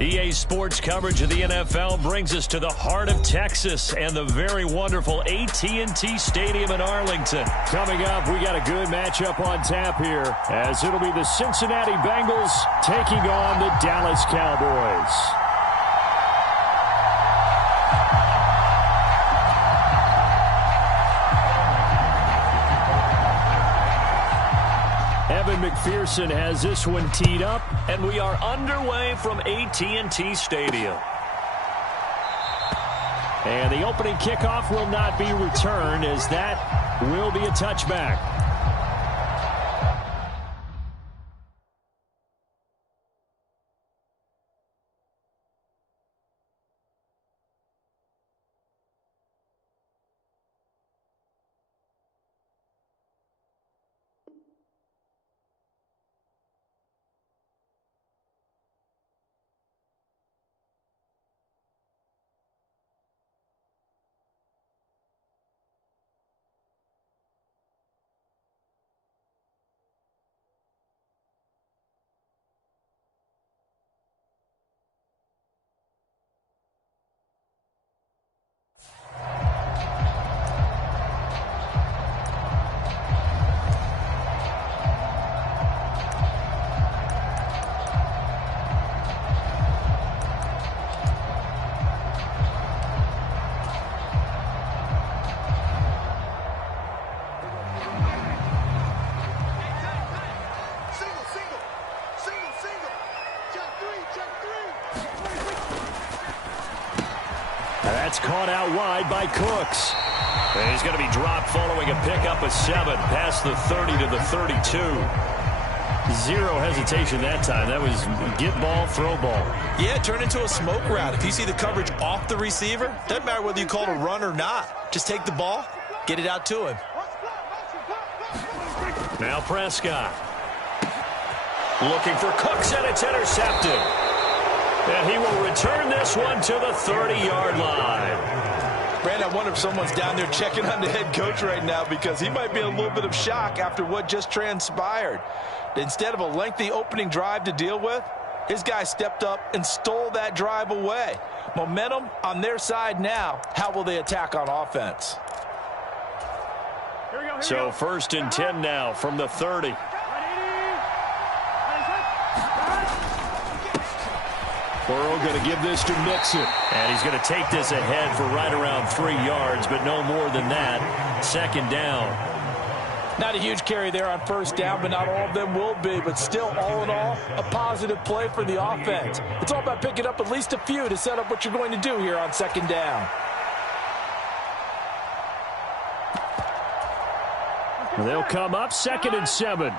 EA Sports coverage of the NFL brings us to the heart of Texas and the very wonderful AT&T Stadium in Arlington. Coming up, we got a good matchup on tap here, as it'll be the Cincinnati Bengals taking on the Dallas Cowboys. Evan McPherson has this one teed up. And we are underway from AT&T Stadium. And the opening kickoff will not be returned, as that will be a touchback. That's caught out wide by Cooks. And he's going to be dropped following a pickup of 7 past the 30 to the 32. Zero hesitation that time. That was get ball, throw ball. Yeah, turn into a smoke route. If you see the coverage off the receiver, doesn't matter whether you call it a run or not. Just take the ball, get it out to him. Now Prescott. Looking for Cooks, and it's intercepted. And he will return this one to the 30-yard line. Brandon, I wonder if someone's down there checking on the head coach right now, because he might be in a little bit of shock after what just transpired. Instead of a lengthy opening drive to deal with, his guy stepped up and stole that drive away. Momentum on their side now. How will they attack on offense? So 1st and 10 now from the 30. Burrow going to give this to Mixon. And he's going to take this ahead for right around 3 yards, but no more than that. 2nd down. Not a huge carry there on 1st down, but not all of them will be. But still, all in all, a positive play for the offense. It's all about picking up at least a few to set up what you're going to do here on 2nd down. They'll come up 2nd and 7.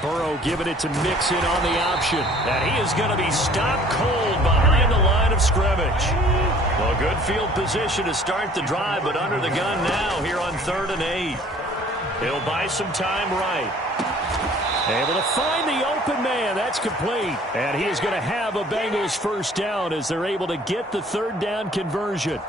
Burrow giving it to Mixon on the option. And he is going to be stopped cold behind the line of scrimmage. Well, good field position to start the drive, but under the gun now here on 3rd and 8. He'll buy some time right. Able to find the open man. That's complete. And he is going to have a Bengals 1st down as they're able to get the 3rd down conversion.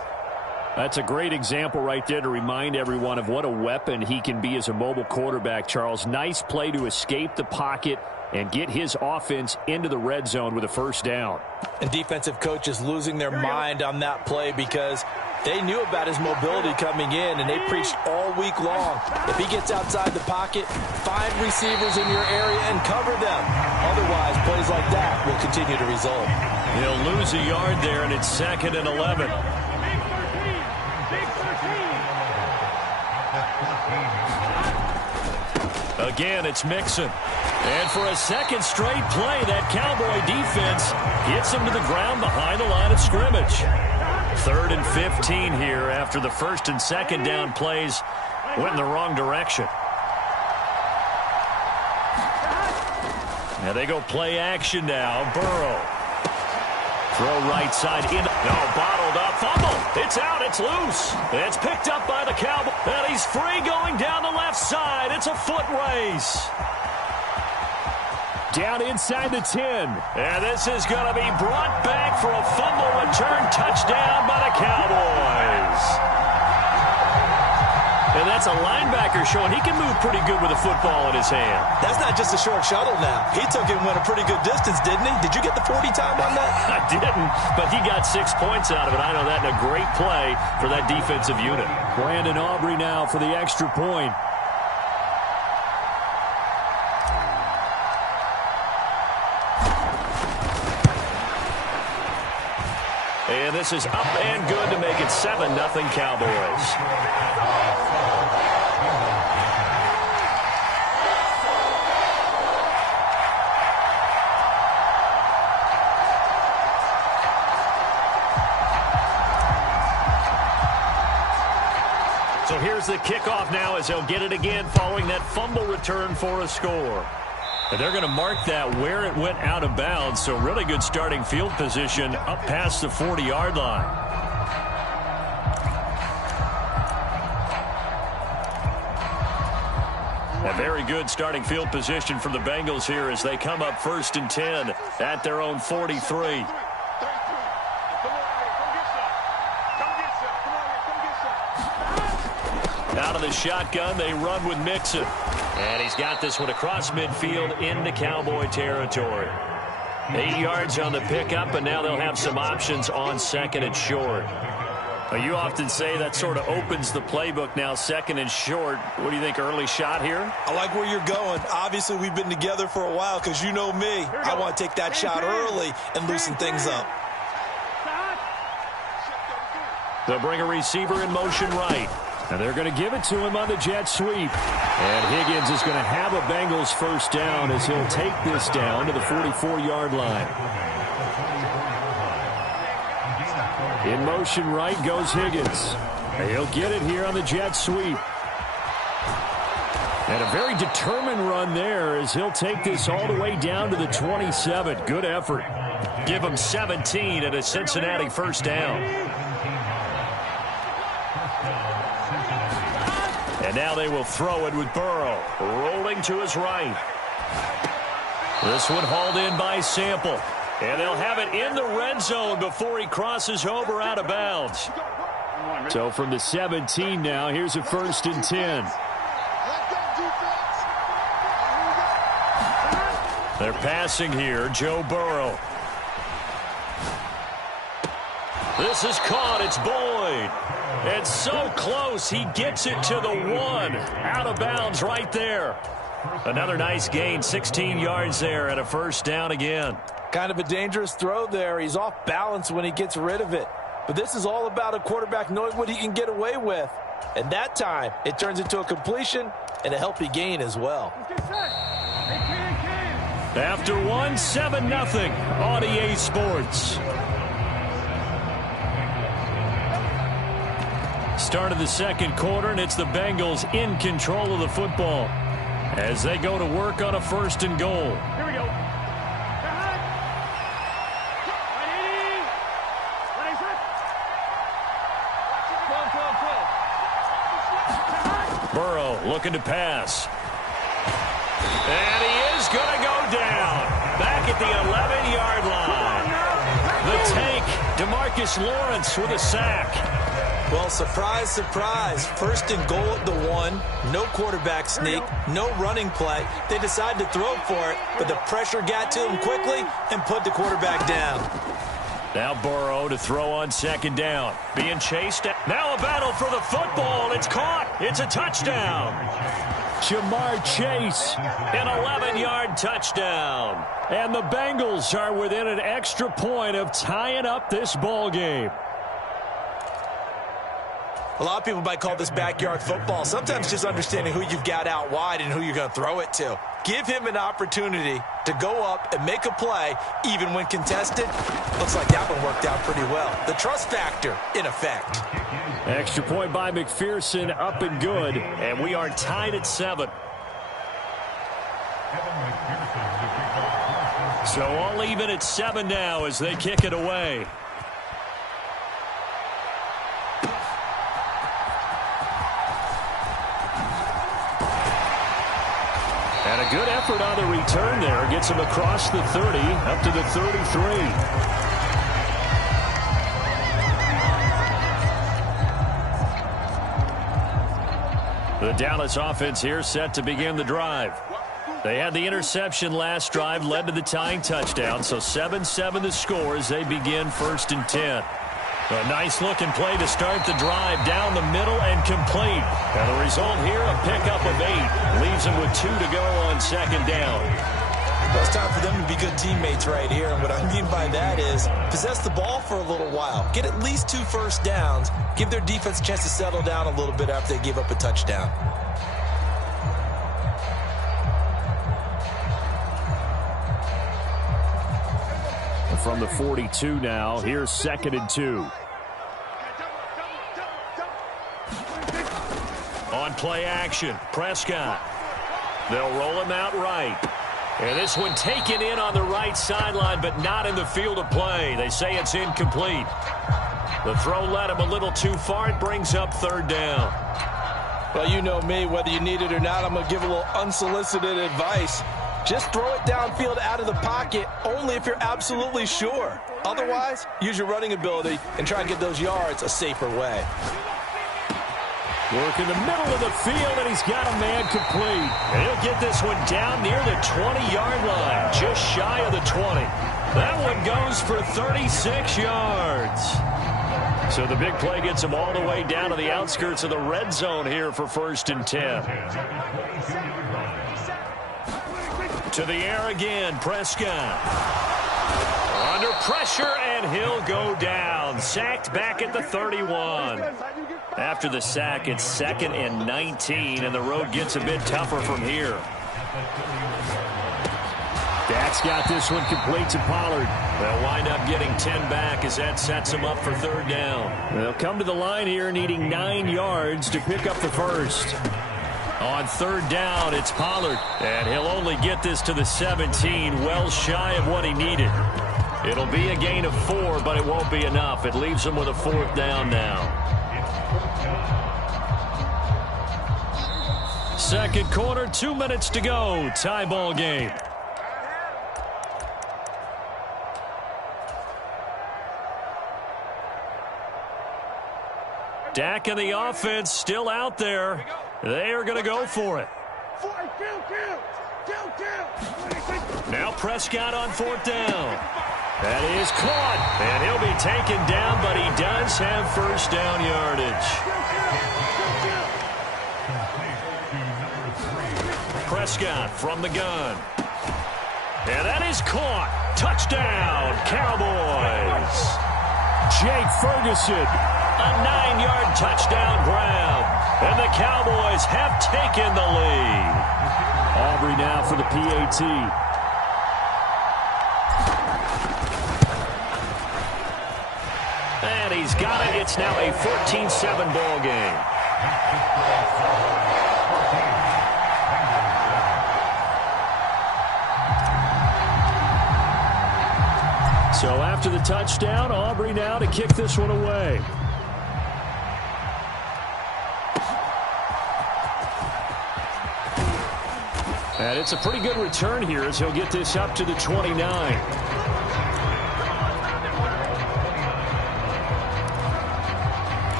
That's a great example right there to remind everyone of what a weapon he can be as a mobile quarterback, Charles. Nice play to escape the pocket and get his offense into the red zone with a 1st down. And defensive coaches losing their mind on that play, because they knew about his mobility coming in, and they preached all week long. If he gets outside the pocket, find receivers in your area and cover them. Otherwise, plays like that will continue to result. He'll lose a yard there, and it's 2nd and 11. Again, it's Mixon. And for a 2nd straight play, that Cowboy defense gets him to the ground behind the line of scrimmage. 3rd and 15 here after the 1st and 2nd down plays went in the wrong direction. Now they go play action now. Burrow. Throw right side in. No, bottled up. Fumble. It's out. It's loose. It's picked up by the Cowboys. And he's free going down the left side. It's a foot race. Down inside the 10. And this is going to be brought back for a fumble return touchdown by the Cowboys. And that's a linebacker showing he can move pretty good with a football in his hand. That's not just a short shuttle now. He took it and went a pretty good distance, didn't he? Did you get the 40 time on that? I didn't, but he got 6 points out of it. I know that, and a great play for that defensive unit. Brandon Aubrey now for the extra point. And this is up and good to make it 7-0 Cowboys. So here's the kickoff now as they'll get it again following that fumble return for a score. And they're going to mark that where it went out of bounds, so really good starting field position up past the 40-yard line. A very good starting field position for the Bengals here as they come up 1st and 10 at their own 43. Out of the shotgun, they run with Mixon. And he's got this one across midfield into Cowboy territory. 8 yards on the pickup, and now they'll have some options on 2nd and short. You often say that sort of opens the playbook now, 2nd and short. What do you think, early shot here? I like where you're going. Obviously, we've been together for a while because you know me. I want to take that shot early and loosen things up. They'll bring a receiver in motion right. And they're going to give it to him on the jet sweep. And Higgins is going to have a Bengals first down as he'll take this down to the 44-yard line. In motion right goes Higgins. And he'll get it here on the jet sweep. And a very determined run there as he'll take this all the way down to the 27. Good effort. Give him 17 and a Cincinnati first down. And now they will throw it with Burrow, rolling to his right. This one hauled in by Sample. And they'll have it in the red zone before he crosses over out of bounds. So from the 17 now, here's a 1st and 10. They're passing here, Joe Burrow. This is caught, it's Boyd. It's so close, he gets it to the 1. Out of bounds right there. Another nice gain, 16 yards there and a first down again. Kind of a dangerous throw there. He's off balance when he gets rid of it. But this is all about a quarterback knowing what he can get away with. And that time, it turns into a completion and a healthy gain as well. After one, 7-0 on EA Sports. Start of the second quarter, and it's the Bengals in control of the football as they go to work on a 1st and goal. Here we go. Burrow looking to pass. And he is going to go down. Back at the 11-yard line. The tank, DeMarcus Lawrence with a sack. Well, surprise, surprise. 1st and goal at the 1. No quarterback sneak. No running play. They decided to throw for it, but the pressure got to him quickly and put the quarterback down. Now Burrow to throw on 2nd down. Being chased. Now a battle for the football. It's caught. It's a touchdown. Jamar Chase, an 11-yard touchdown. And the Bengals are within an extra point of tying up this ball game. A lot of people might call this backyard football. Sometimes just understanding who you've got out wide and who you're going to throw it to. Give him an opportunity to go up and make a play, even when contested. Looks like that one worked out pretty well. The trust factor in effect. Extra point by McPherson, up and good. And we are tied at 7. So all even at 7 now as they kick it away. And a good effort on the return there. Gets him across the 30, up to the 33. The Dallas offense here set to begin the drive. They had the interception last drive, led to the tying touchdown, so 7-7 the score as they begin 1st and 10. A nice-looking play to start the drive down the middle and complete. And the result here, a pickup of 8. Leaves them with 2 to go on 2nd down. Well, it's time for them to be good teammates right here. And what I mean by that is possess the ball for a little while. Get at least 2 first downs. Give their defense a chance to settle down a little bit after they give up a touchdown. From the 42 now, here's 2nd and 2. On play action, Prescott. They'll roll him out right. And this one taken in on the right sideline, but not in the field of play. They say it's incomplete. The throw led him a little too far. It brings up 3rd down. Well, you know me, whether you need it or not, I'm going to give a little unsolicited advice. Just throw it downfield out of the pocket only if you're absolutely sure. Otherwise, use your running ability and try and get those yards a safer way. Work in the middle of the field, and he's got a man complete. And he'll get this one down near the 20-yard line, just shy of the 20. That one goes for 36 yards. So the big play gets him all the way down to the outskirts of the red zone here for 1st and 10. To the air again, Prescott. Under pressure, and he'll go down. Sacked back at the 31. After the sack, it's 2nd and 19, and the road gets a bit tougher from here. Dak's got this one complete to Pollard. They'll wind up getting 10 back as that sets them up for 3rd down. They'll come to the line here needing 9 yards to pick up the first. On 3rd down, it's Pollard, and he'll only get this to the 17, well shy of what he needed. It'll be a gain of 4, but it won't be enough. It leaves him with a 4th down now. 2nd quarter, 2 minutes to go. Tie ball game. Dak and the offense still out there. They are going to go for it. Now Prescott on 4th down. That is caught, and he'll be taken down, but he does have 1st down yardage. Prescott from the gun. And that is caught. Touchdown, Cowboys. Jake Ferguson, a 9-yard touchdown grab. And the Cowboys have taken the lead. Aubrey now for the PAT. And he's got it. It's now a 14-7 ball game. So after the touchdown, Aubrey now to kick this one away. And it's a pretty good return here as he'll get this up to the 29.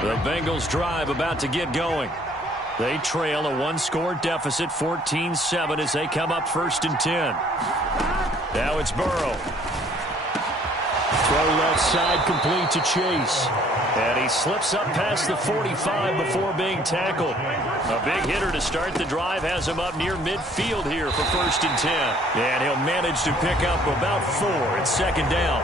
The Bengals drive about to get going. They trail a 1-score deficit, 14-7, as they come up 1st and 10. Now it's Burrow. Throw left side complete to Chase. And he slips up past the 45 before being tackled. A big hitter to start the drive has him up near midfield here for 1st and 10. And he'll manage to pick up about 4 at 2nd down.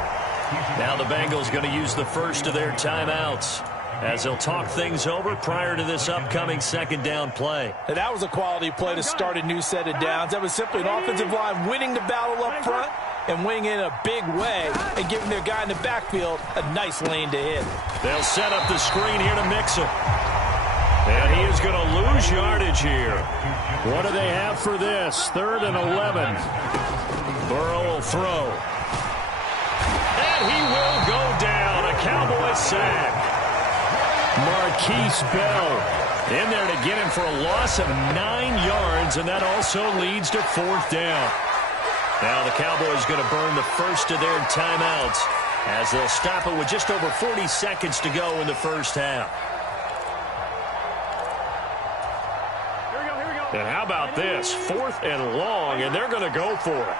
Now the Bengals going to use the first of their timeouts as they'll talk things over prior to this upcoming 2nd down play. And that was a quality play to start a new set of downs. That was simply an offensive line winning the battle up front and winning in a big way and giving their guy in the backfield a nice lane to hit. They'll set up the screen here to mix him. And he is going to lose yardage here. What do they have for this? 3rd and 11. Burrow will throw. And he will go down. A Cowboy sack. Marquise Bell in there to get him for a loss of 9 yards, and that also leads to 4th down. Now the Cowboys going to burn the first of their timeouts as they'll stop it with just over 40 seconds to go in the first half. And how about this? 4th and long, and they're going to go for it.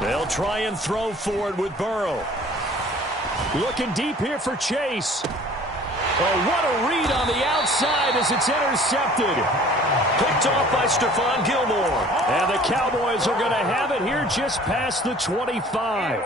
They'll try and throw for it with Burrow. Looking deep here for Chase. Oh, what a read on the outside as it's intercepted. Picked off by Stephon Gilmore. And the Cowboys are going to have it here just past the 25.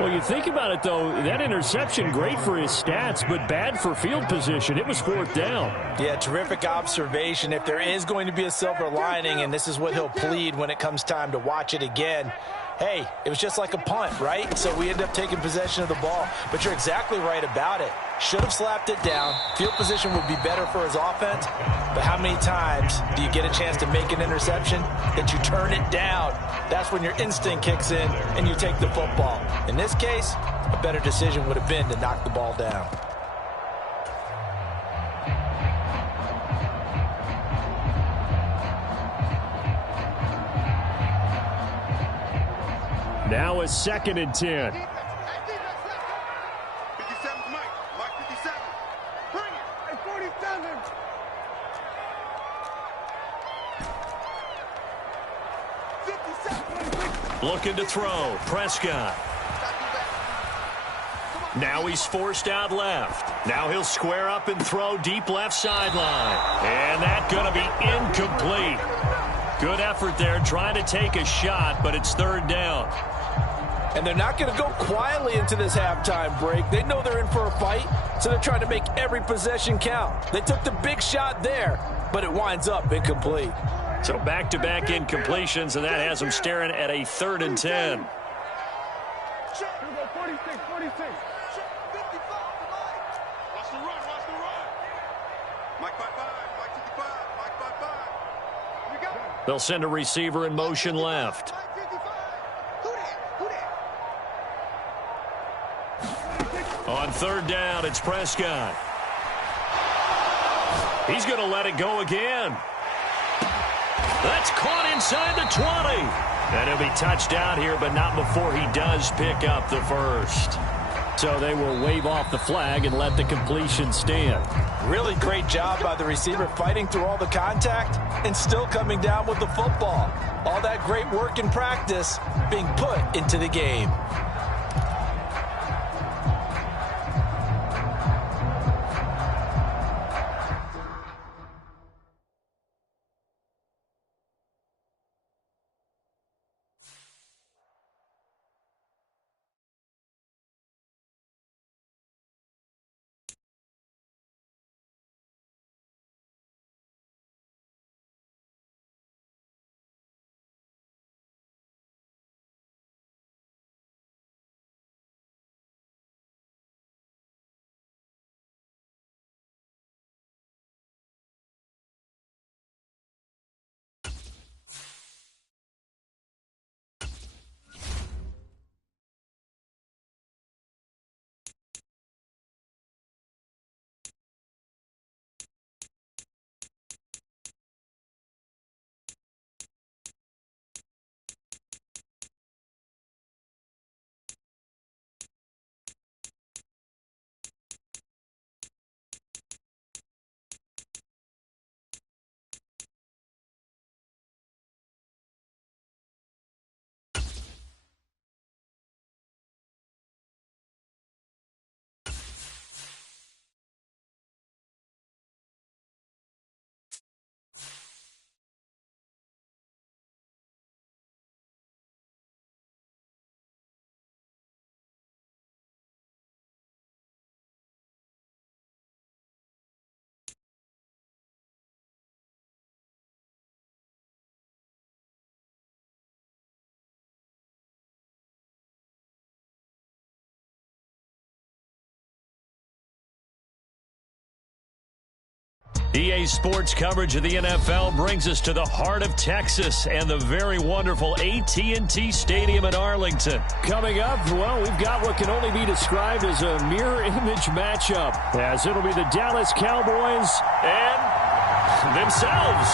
Well, you think about it, though, that interception, great for his stats, but bad for field position. It was 4th down. Yeah, terrific observation. If there is going to be a silver lining, and this is what he'll plead when it comes time to watch it again, hey, it was just like a punt, right? So we end up taking possession of the ball. But you're exactly right about it. Should have slapped it down. Field position would be better for his offense. But how many times do you get a chance to make an interception that you turn it down? That's when your instinct kicks in and you take the football. In this case, a better decision would have been to knock the ball down. Now a 2nd and 10. 57 Mike. Mike 57. Bring it. Hey, 47. Looking to throw. Prescott. Now he's forced out left. Now he'll square up and throw deep left sideline. And that's going to be incomplete. Good effort there trying to take a shot, but it's 3rd down. And they're not going to go quietly into this halftime break. They know they're in for a fight, so they're trying to make every possession count. They took the big shot there, but it winds up incomplete. So back-to-back incompletions, and that has them staring at a 3rd and 10. 46, 46. 55. Watch the run, watch the run. Mike 55, Mike 55, Mike 55. You got it. They'll send a receiver in motion left. Mike 55. Who that? On 3rd down, it's Prescott. He's going to let it go again. That's caught inside the 20. And he'll be touched out here, but not before he does pick up the first. So they will wave off the flag and let the completion stand. Really great job by the receiver fighting through all the contact and still coming down with the football. All that great work in practice being put into the game. EA Sports coverage of the NFL brings us to the heart of Texas and the very wonderful AT&T Stadium in Arlington. Coming up, well, we've got what can only be described as a mirror image matchup, as it'll be the Dallas Cowboys and themselves.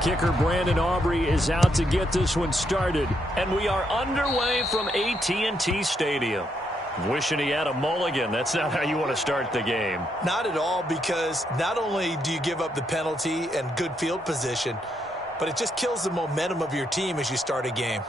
Kicker Brandon Aubrey is out to get this one started. And we are underway from AT&T Stadium. Wishing he had a mulligan. That's not how you want to start the game. Not at all, because not only do you give up the penalty and good field position, but it just kills the momentum of your team as you start a game.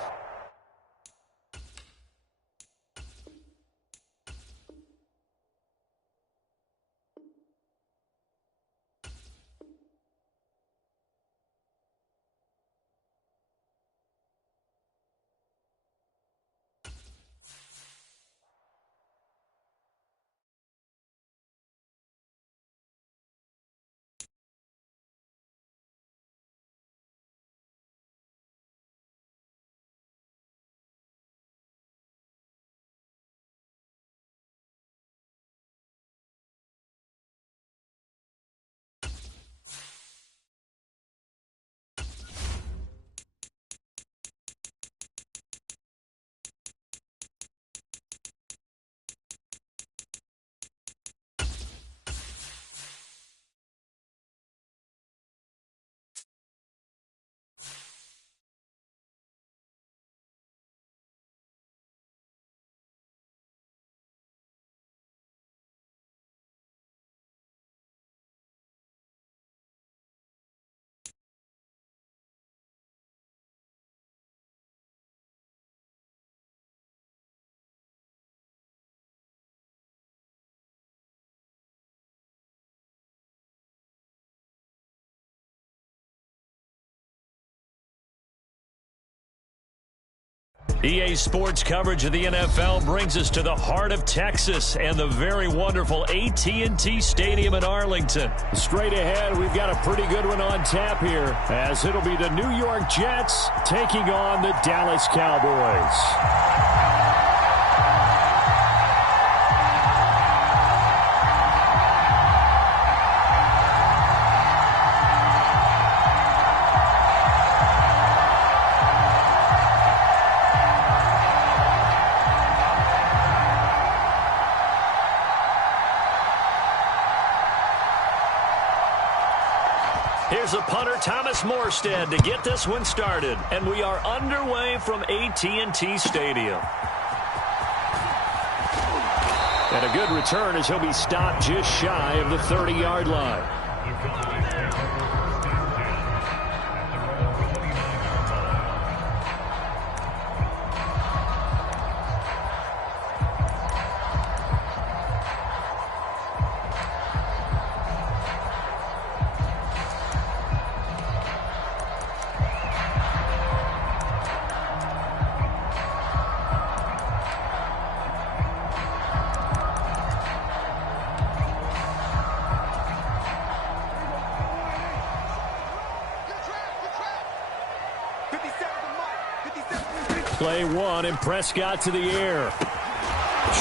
EA Sports coverage of the NFL brings us to the heart of Texas and the very wonderful AT&T Stadium in Arlington. Straight ahead, we've got a pretty good one on tap here, as it'll be the New York Jets taking on the Dallas Cowboys. Here's a punter, Thomas Morstead, to get this one started. And we are underway from AT&T Stadium. And a good return as he'll be stopped just shy of the 30-yard line. Play one, and Prescott to the air.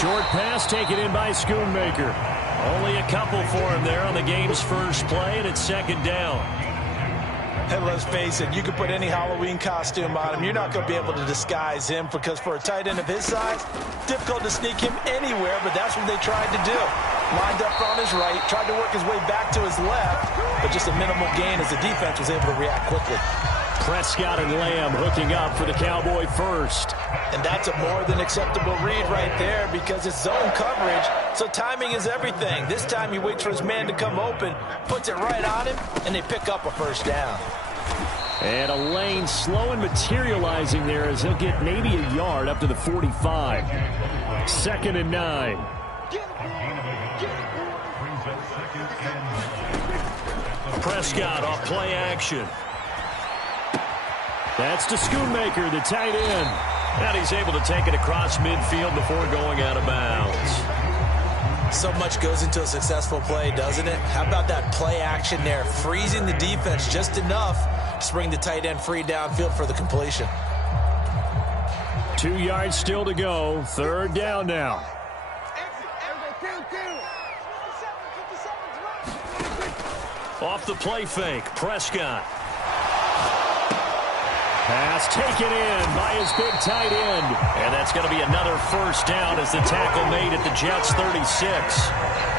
Short pass taken in by Schoonmaker. Only a couple for him there on the game's first play, and it's second down. And let's face it, you can put any Halloween costume on him. You're not going to be able to disguise him, because for a tight end of his size, difficult to sneak him anywhere, but that's what they tried to do. Lined up on his right, tried to work his way back to his left, but just a minimal gain as the defense was able to react quickly. Prescott and Lamb hooking up for the Cowboy first. And that's a more than acceptable read right there because it's zone coverage, so timing is everything. This time he waits for his man to come open, puts it right on him, and they pick up a first down. And a lane slow and materializing there as he'll get maybe a yard up to the 45. 2nd and 9. Prescott off play action. That's to Schoonmaker, the tight end. And he's able to take it across midfield before going out of bounds. So much goes into a successful play, doesn't it? How about that play action there, freezing the defense just enough to bring the tight end free downfield for the completion. 2 yards still to go. 3rd down now. Off the play fake, Prescott. Pass taken in by his big tight end. And that's going to be another first down as the tackle made at the Jets' 36.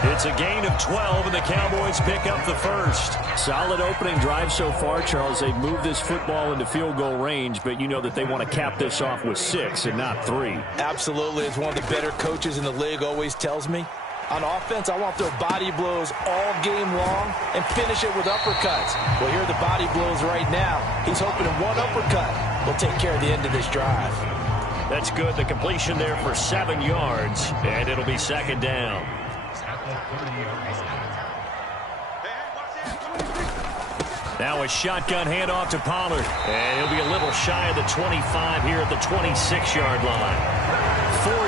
It's a gain of 12, and the Cowboys pick up the first. Solid opening drive so far, Charles. They've moved this football into field goal range, but you know that they want to cap this off with 6 and not 3. Absolutely. As one of the better coaches in the league always tells me, on offense, I want their body blows all game long and finish it with uppercuts. Well, here are the body blows right now. He's hoping in one uppercut will take care of the end of this drive. That's good. The completion there for 7 yards, and it'll be 2nd down. Now a shotgun handoff to Pollard. And he'll be a little shy of the 25 here at the 26-yard line.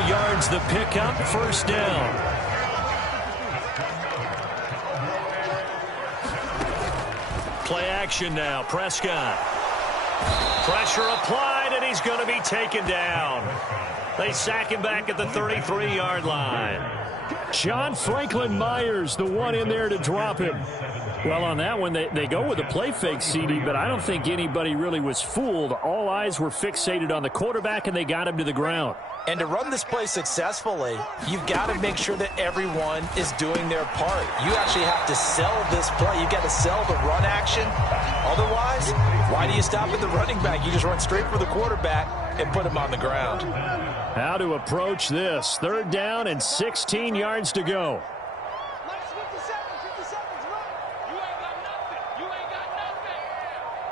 4 yards the pickup, first down. Play action now, Prescott. Pressure applied, and he's going to be taken down. They sack him back at the 33-yard line. John Franklin Myers, the one in there to drop him. Well, on that one, they go with a play fake, CD, but I don't think anybody really was fooled. All eyes were fixated on the quarterback, and they got him to the ground. And to run this play successfully, you've got to make sure that everyone is doing their part. You actually have to sell this play. You've got to sell the run action. Otherwise, why do you stop at the running back? You just run straight for the quarterback and put him on the ground. How to approach this. 3rd down and 16 yards to go.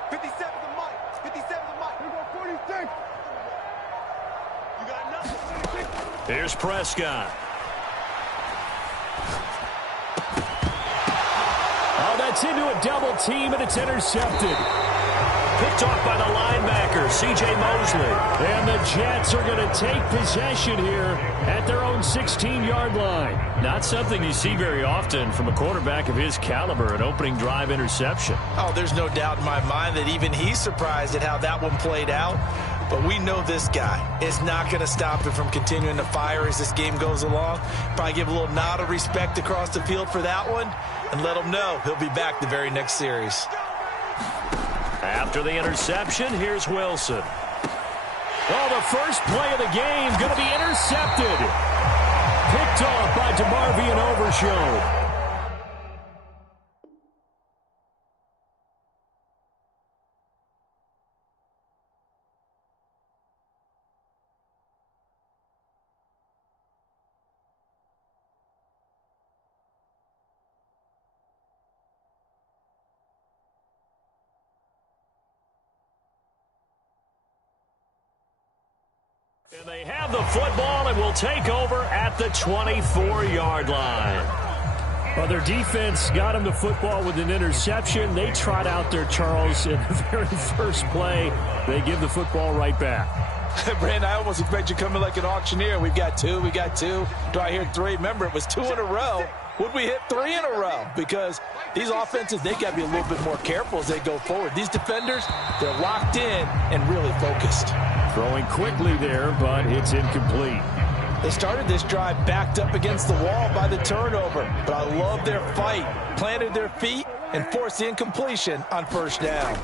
57 the mic. Here go 46. You got nothing. Here's Prescott. Oh, that's into a double team, and it's intercepted. Picked off by the linebacker, C.J. Mosley. And the Jets are going to take possession here at their own 16-yard line. Not something you see very often from a quarterback of his caliber, an opening drive interception. Oh, there's no doubt in my mind that even he's surprised at how that one played out. But we know this guy is not going to stop him from continuing to fire as this game goes along. Probably give a little nod of respect across the field for that one and let him know he'll be back the very next series. After the interception, here's Wilson. Oh, the first play of the game going to be intercepted. Picked off by DeMarvion Overshown. And they have the football and will take over at the 24-yard line. Well, their defense got them the football with an interception. They trot out there, Charles, in the very first play. They give the football right back. Brandon, I almost expect you coming like an auctioneer. We've got two. Do I hear three? Remember, it was 2 in a row. Would we hit 3 in a row? Because these offenses, they got to be a little bit more careful as they go forward. These defenders, they're locked in and really focused. Throwing quickly there, but it's incomplete. They started this drive backed up against the wall by the turnover, but I love their fight. Planted their feet and forced the incompletion on first down.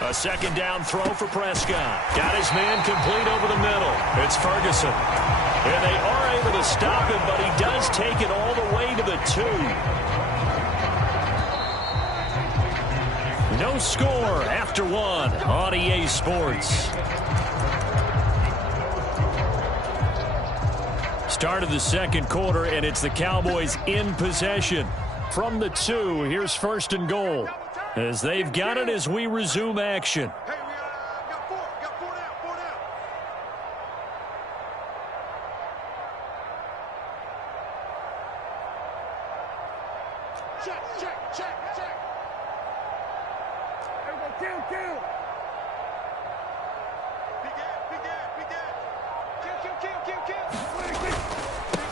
A second down throw for Prescott. Got his man complete over the middle. It's Ferguson. And they are able to stop him, but he does take it all the way to the 2. No score after one on EA Sports. Start of the second quarter, and it's the Cowboys in possession. From the 2, here's first and goal. As they've got it as we resume action. Hey, we got four. Got four down. Four down. Check. Everybody kill. Be dead. Kill.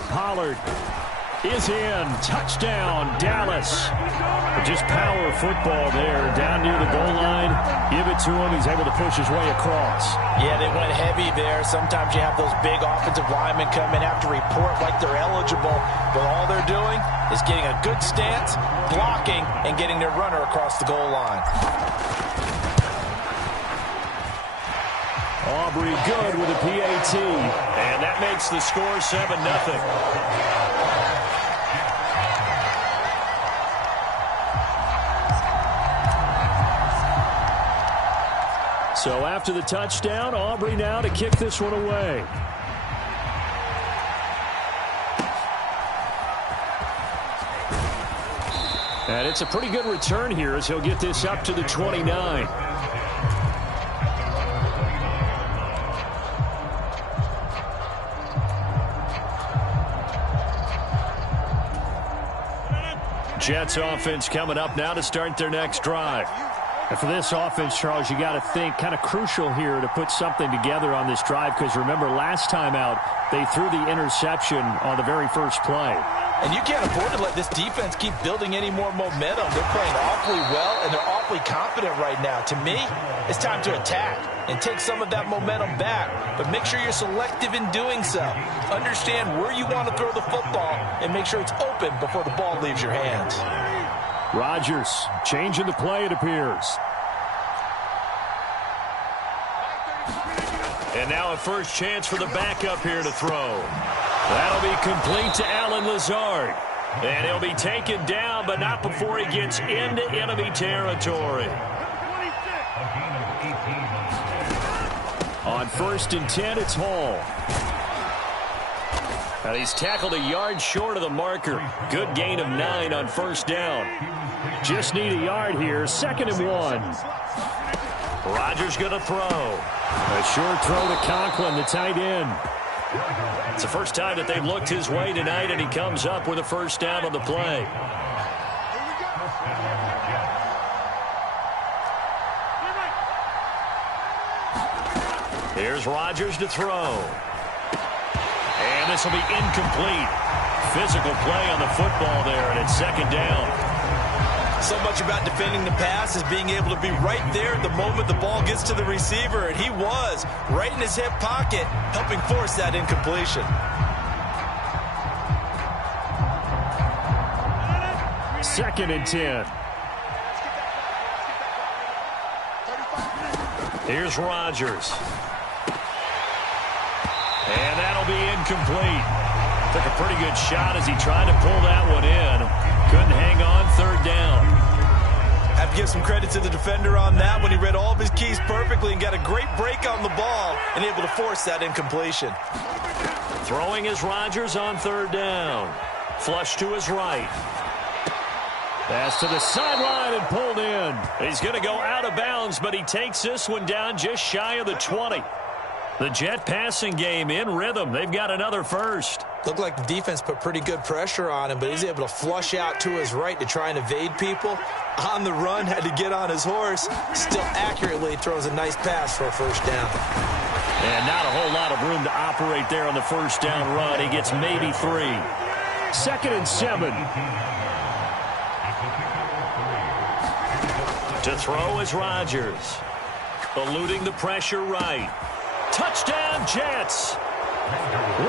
Pollard is in. Touchdown, Dallas. Just power football there. Down near the goal line. Give it to him. He's able to push his way across. Yeah, they went heavy there. Sometimes you have those big offensive linemen come in, have to report like they're eligible. But all they're doing is getting a good stance, blocking, and getting their runner across the goal line. Aubrey good with a PAT. And that makes the score 7-0. So after the touchdown, Aubrey now to kick this one away. And it's a pretty good return here as he'll get this up to the 29. Jets offense coming up now to start their next drive. And for this offense, Charles, you got to think kind of crucial here to put something together on this drive, because remember last time out they threw the interception on the very first play. And you can't afford to let this defense keep building any more momentum. They're playing awfully well, and they're awfully confident right now. To me, it's time to attack and take some of that momentum back. But make sure you're selective in doing so. Understand where you want to throw the football and make sure it's open before the ball leaves your hands. Rodgers changing the play, it appears. And now a first chance for the backup here to throw. That'll be complete to Allen Lazard. And he'll be taken down, but not before he gets into enemy territory. On 1st and 10, it's Hall. Now he's tackled a yard short of the marker. Good gain of 9 on 1st down. Just need a yard here. 2nd and 1. Rodgers going to throw. A short throw to Conklin, the tight end. It's the first time that they've looked his way tonight, and he comes up with a first down on the play. Here's Rodgers to throw. And this will be incomplete. Physical play on the football there, and it's 2nd down. So much about defending the pass is being able to be right there at the moment the ball gets to the receiver, and he was right in his hip pocket, helping force that incompletion. 2nd and 10. Here's Rodgers. And that'll be incomplete. Took a pretty good shot as he tried to pull that one in. Couldn't hang on. 3rd down. Have to give some credit to the defender on that when he read all of his keys perfectly and got a great break on the ball and able to force that incompletion. Throwing is Rodgers on 3rd down. Flush to his right. Pass to the sideline and pulled in. He's going to go out of bounds, but he takes this one down just shy of the 20. The Jet passing game in rhythm. They've got another first. Looked like the defense put pretty good pressure on him, but he's able to flush out to his right to try and evade people. On the run, had to get on his horse. Still accurately throws a nice pass for a first down. And not a whole lot of room to operate there on the first down run. He gets maybe 3. 2nd and 7. To throw is Rodgers. Eluding the pressure right. Touchdown, Jets.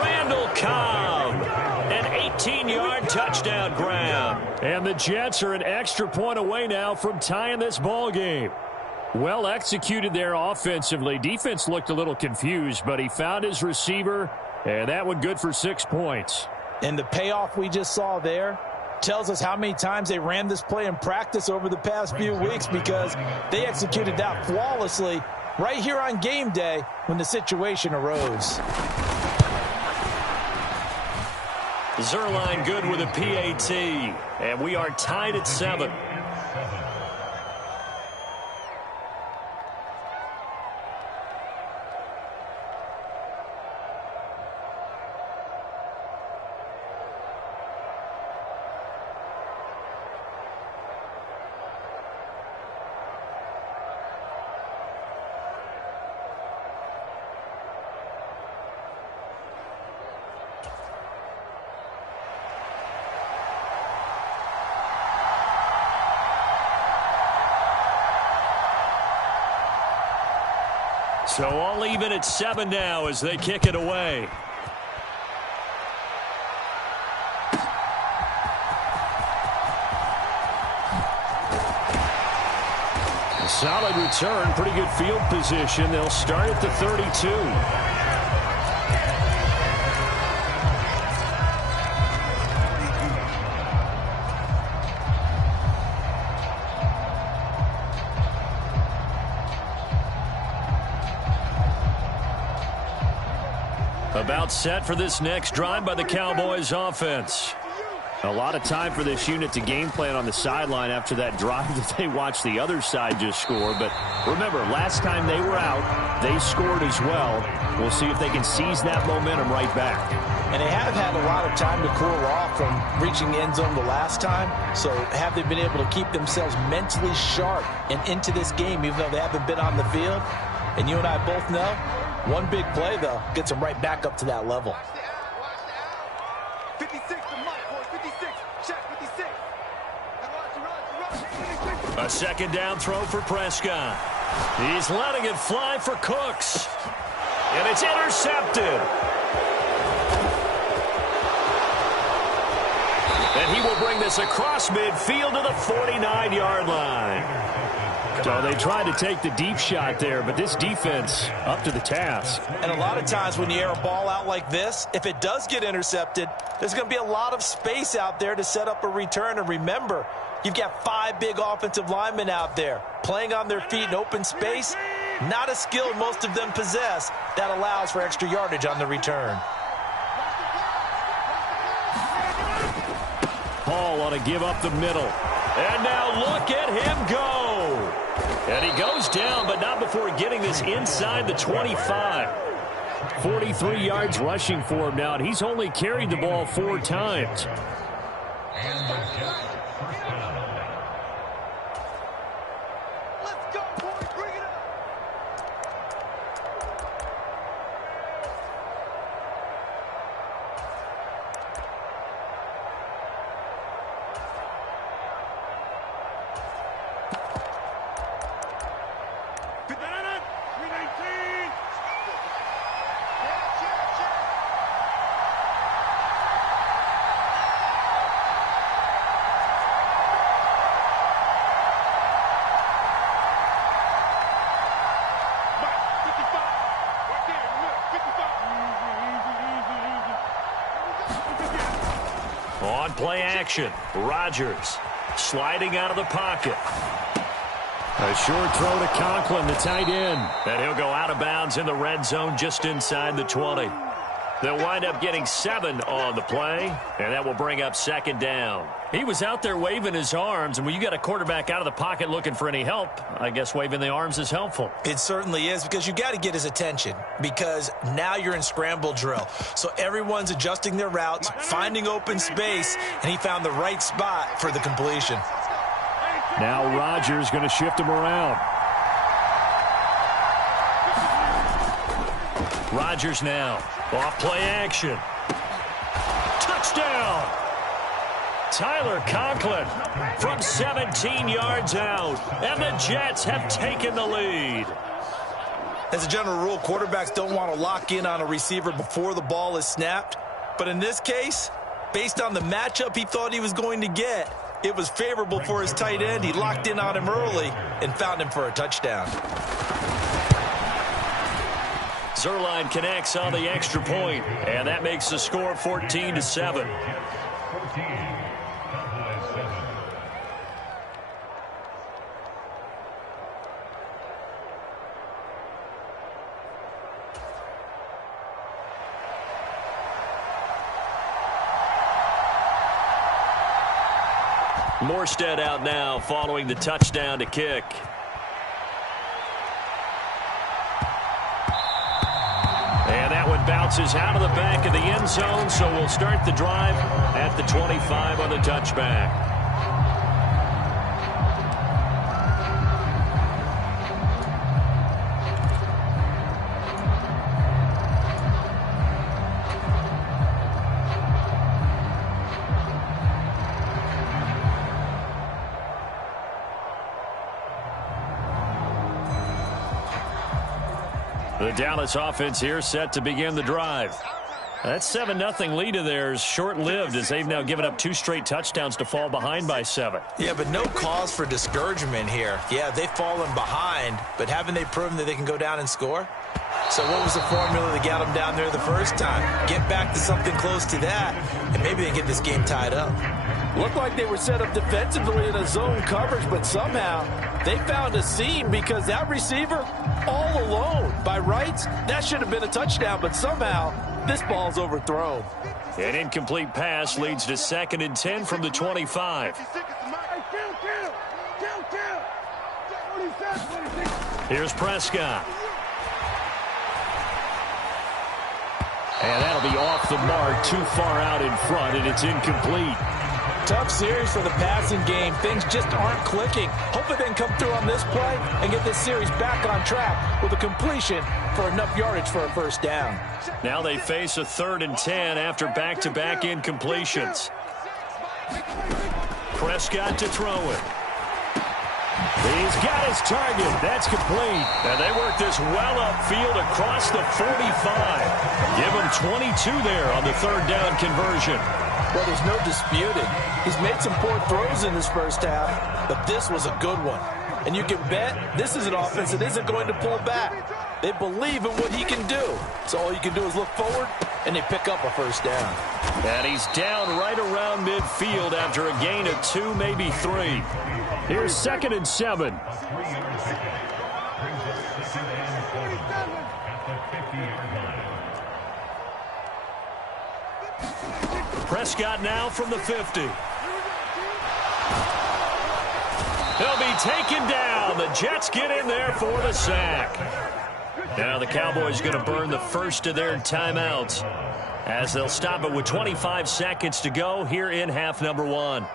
Randall Cobb. An 18-yard touchdown grab. And the Jets are an extra point away now from tying this ball game. Well executed there offensively. Defense looked a little confused, but he found his receiver, and that one good for 6 points. And the payoff we just saw there, tells us how many times they ran this play in practice over the past few weeks, because they executed that flawlessly right here on game day when the situation arose. Zerline good with a PAT, and we are tied at 7. So all even at 7 now as they kick it away. A solid return, pretty good field position. They'll start at the 32. About set for this next drive by the Cowboys offense. A lot of time for this unit to game plan on the sideline after that drive that they watched the other side just score. But remember, last time they were out, they scored as well. We'll see if they can seize that momentum right back. And they have had a lot of time to cool off from reaching the end zone the last time. So have they been able to keep themselves mentally sharp and into this game, even though they haven't been on the field? And you and I both know, one big play, though, gets them right back up to that level. Watch the 56 to Mike, boy. 56. Check 56. A second down throw for Prescott. He's letting it fly for Cooks. And it's intercepted. And he will bring this across midfield to the 49-yard line. So they tried to take the deep shot there, but this defense up to the task. And a lot of times when you air a ball out like this, if it does get intercepted, there's going to be a lot of space out there to set up a return. And remember, you've got 5 big offensive linemen out there playing on their feet in open space. Not a skill most of them possess that allows for extra yardage on the return. Paul on a give up the middle. And now look at him go. And he goes down, but not before getting this inside the 25. 43 yards rushing for him now, and he's only carried the ball 4 times. Let's go, boys. Bring it up. On play action, Rodgers sliding out of the pocket. A short throw to Conklin, the tight end. And he'll go out of bounds in the red zone just inside the 20. They'll wind up getting 7 on the play, and that will bring up second down. He was out there waving his arms, and when you got a quarterback out of the pocket looking for any help, I guess waving the arms is helpful. It certainly is, because you got to get his attention, because now you're in scramble drill. So everyone's adjusting their routes, finding open space, and he found the right spot for the completion. Now Rodgers going to shift him around. Rodgers now, off play action. Touchdown! Tyler Conklin from 17 yards out, and the Jets have taken the lead. As a general rule, quarterbacks don't want to lock in on a receiver before the ball is snapped. But in this case, based on the matchup he thought he was going to get, it was favorable for his tight end. He locked in on him early and found him for a touchdown. Zerline connects on the extra point, and that makes the score 14-7. Morstead out now following the touchdown to kick. And that one bounces out of the back of the end zone, so we'll start the drive at the 25 on the touchback. The Dallas offense here set to begin the drive. That 7-0 lead of theirs short-lived as they've now given up 2 straight touchdowns to fall behind by 7. Yeah, but no cause for discouragement here. Yeah, they've fallen behind, but haven't they proven that they can go down and score? So what was the formula that got them down there the first time? Get back to something close to that, and maybe they get this game tied up. Looked like they were set up defensively in a zone coverage, but somehow they found a seam because that receiver all alone. By rights, that should have been a touchdown, but somehow this ball's overthrown. An incomplete pass leads to 2nd and 10 from the 25. Here's Prescott. And that'll be off the mark, too far out in front, and it's incomplete. Tough series for the passing game. Things just aren't clicking. Hopefully they can come through on this play and get this series back on track with a completion for enough yardage for a first down. Now they face a 3rd and 10 after back-to-back incompletions. Prescott to throw it. He's got his target. That's complete. And they work this well upfield across the 45. Give him 22 there on the 3rd down conversion. Well, there's no disputing. He's made some poor throws in this first half, but this was a good one. And you can bet this is an offense that isn't going to pull back. They believe in what he can do. So all you can do is look forward, and they pick up a first down. And he's down right around midfield after a gain of 2, maybe 3. Here's 2nd and 7. Prescott now from the 50. He'll be taken down. The Jets get in there for the sack. Now the Cowboys going to burn the first of their timeouts as they'll stop it with 25 seconds to go here in half number 1.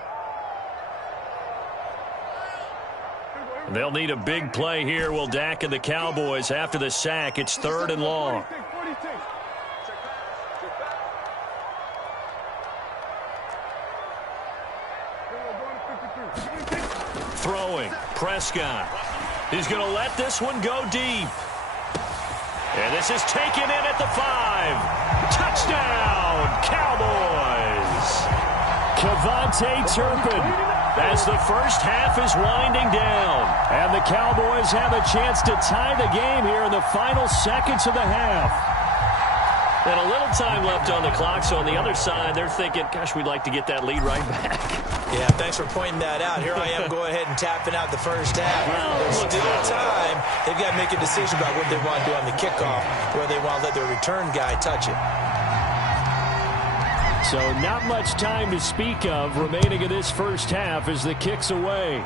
They'll need a big play here. Will Dak and the Cowboys after the sack. It's 3rd and long. Throwing. Prescott. He's going to let this one go deep. And this is taken in at the 5. Touchdown, Cowboys. Kevontae Turpin as the first half is winding down. And the Cowboys have a chance to tie the game here in the final seconds of the half. And a little time left on the clock, so on the other side, they're thinking, gosh, we'd like to get that lead right back. Yeah, thanks for pointing that out. Here I am going ahead and tapping out the first half. There's still time. They've got to make a decision about what they want to do on the kickoff, where they want to let their return guy touch it. So not much time to speak of remaining in this first half as the kick's away.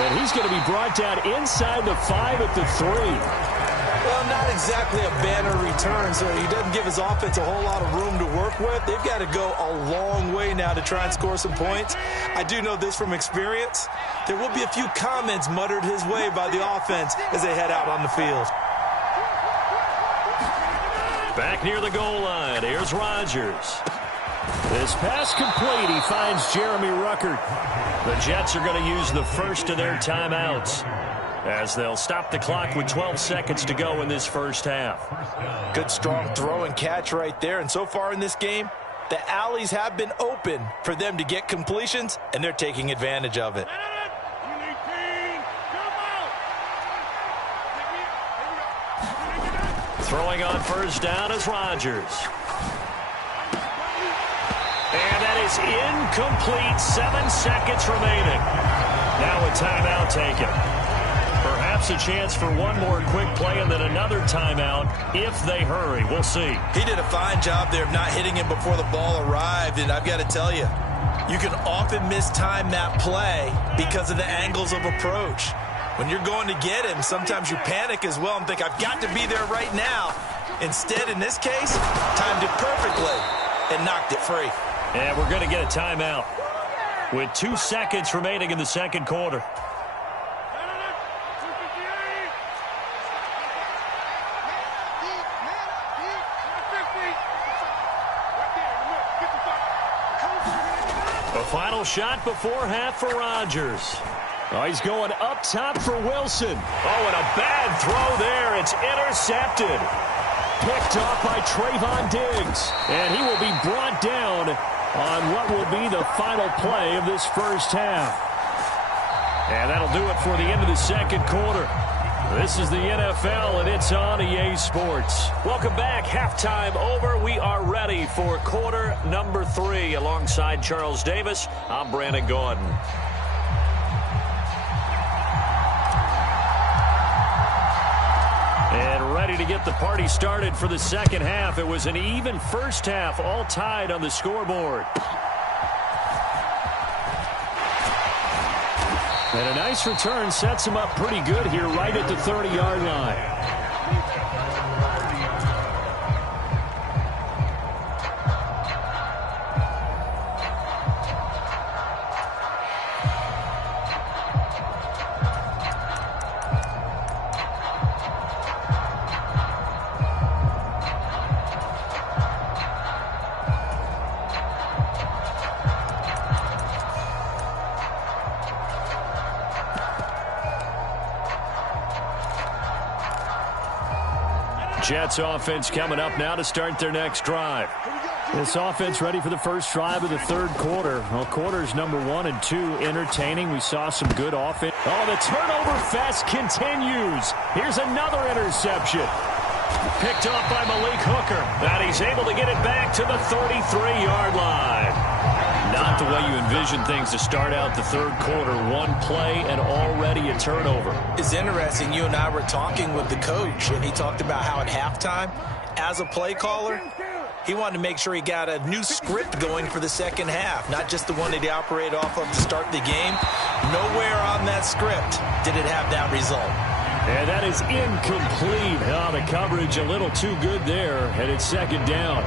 And he's going to be brought down inside the 5 at the 3. Well, not exactly a banner return, so he doesn't give his offense a whole lot of room to work with. They've got to go a long way now to try and score some points. I do know this from experience. There will be a few comments muttered his way by the offense as they head out on the field. Back near the goal line, here's Rodgers. This pass complete, he finds Jeremy Ruckert. The Jets are going to use the first of their timeouts as they'll stop the clock with 12 seconds to go in this first half. Good strong throw and catch right there. And so far in this game, the alleys have been open for them to get completions, and they're taking advantage of it. Throwing on first down is Rodgers. And that is incomplete. 7 seconds remaining. Now a timeout taken. Perhaps perhaps a chance for one more quick play and then another timeout if they hurry. We'll see. He did a fine job there of not hitting him before the ball arrived, and I've got to tell you, you can often mistime that play because of the angles of approach. When you're going to get him, sometimes you panic as well and think, I've got to be there right now. Instead, in this case, timed it perfectly and knocked it free. And we're going to get a timeout with 2 seconds remaining in the second quarter. A final shot before half for Rodgers. Oh, he's going up top for Wilson. Oh, and a bad throw there. It's intercepted. Picked off by Trayvon Diggs. And he will be brought down on what will be the final play of this first half. And that'll do it for the end of the second quarter. This is the NFL, and it's on EA Sports. Welcome back. Halftime over. We are ready for quarter number 3. Alongside Charles Davis, I'm Brandon Gaudin. And ready to get the party started for the second half. It was an even first half, all tied on the scoreboard. And a nice return sets him up pretty good here right at the 30-yard line. Jets offense coming up now to start their next drive. This offense ready for the first drive of the third quarter. Well, quarters number 1 and 2 entertaining. We saw some good offense. Oh, the turnover fest continues. Here's another interception. Picked off by Malik Hooker. And he's able to get it back to the 33-yard line. Not the way you envision things to start out the third quarter. One play and already a turnover. It's interesting. You and I were talking with the coach, and he talked about how at halftime, as a play caller, he wanted to make sure he got a new script going for the second half, not just the one that he operated off of to start the game. Nowhere on that script did it have that result. And that is incomplete. Oh, the coverage a little too good there, and it's second down.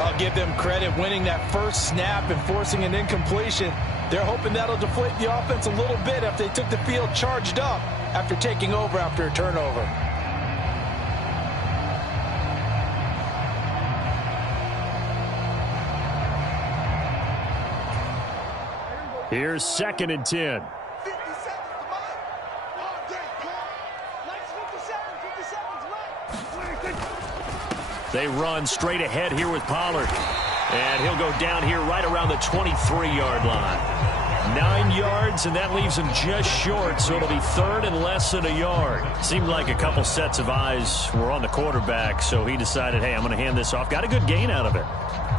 I'll give them credit winning that first snap and forcing an incompletion. They're hoping that'll deflate the offense a little bit after they took the field charged up after taking over after a turnover. Here's 2nd and 10. They run straight ahead here with Pollard. And he'll go down here right around the 23-yard line. 9 yards, and that leaves him just short, so it'll be third and less than a yard. Seemed like a couple sets of eyes were on the quarterback, so he decided, hey, I'm going to hand this off. Got a good gain out of it.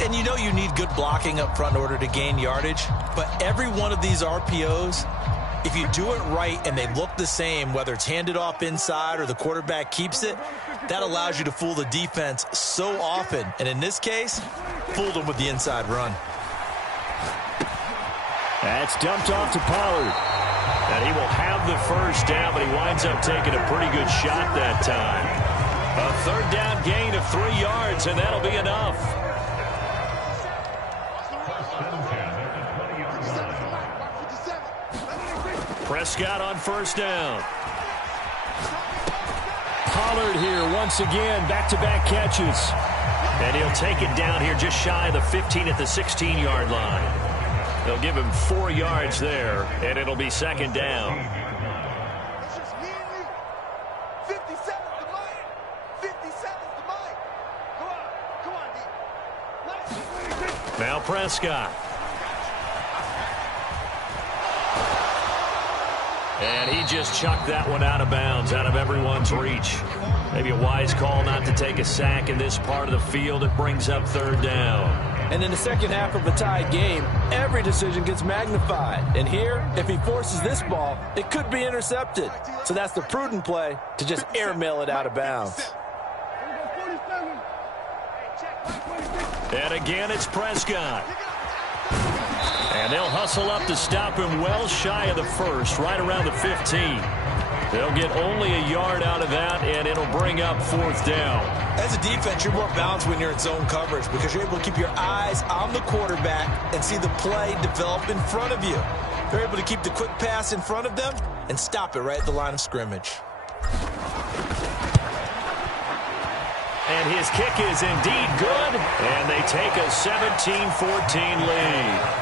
And you know you need good blocking up front in order to gain yardage, but every one of these RPOs, if you do it right and they look the same, whether it's handed off inside or the quarterback keeps it, that allows you to fool the defense so often. And in this case, fooled them with the inside run. That's dumped off to Pollard. And he will have the first down, but he winds up taking a pretty good shot that time. A third down gain of 3 yards, and that'll be enough. Prescott on first down. Pollard here once again, back-to-back catches. And he'll take it down here just shy of the 15 at the 16-yard line. They'll give him 4 yards there, and it'll be second down. Now Prescott. And he just chucked that one out of bounds, out of everyone's reach. Maybe a wise call not to take a sack in this part of the field. It brings up third down. And in the second half of a tied game, every decision gets magnified. And here, if he forces this ball, it could be intercepted. So that's the prudent play to just airmail it out of bounds. And again, it's Prescott. And they'll hustle up to stop him well shy of the first, right around the 15. They'll get only a yard out of that, and it'll bring up fourth down. As a defense, you're more balanced when you're in zone coverage because you're able to keep your eyes on the quarterback and see the play develop in front of you. They're able to keep the quick pass in front of them and stop it right at the line of scrimmage. And his kick is indeed good, and they take a 17-14 lead.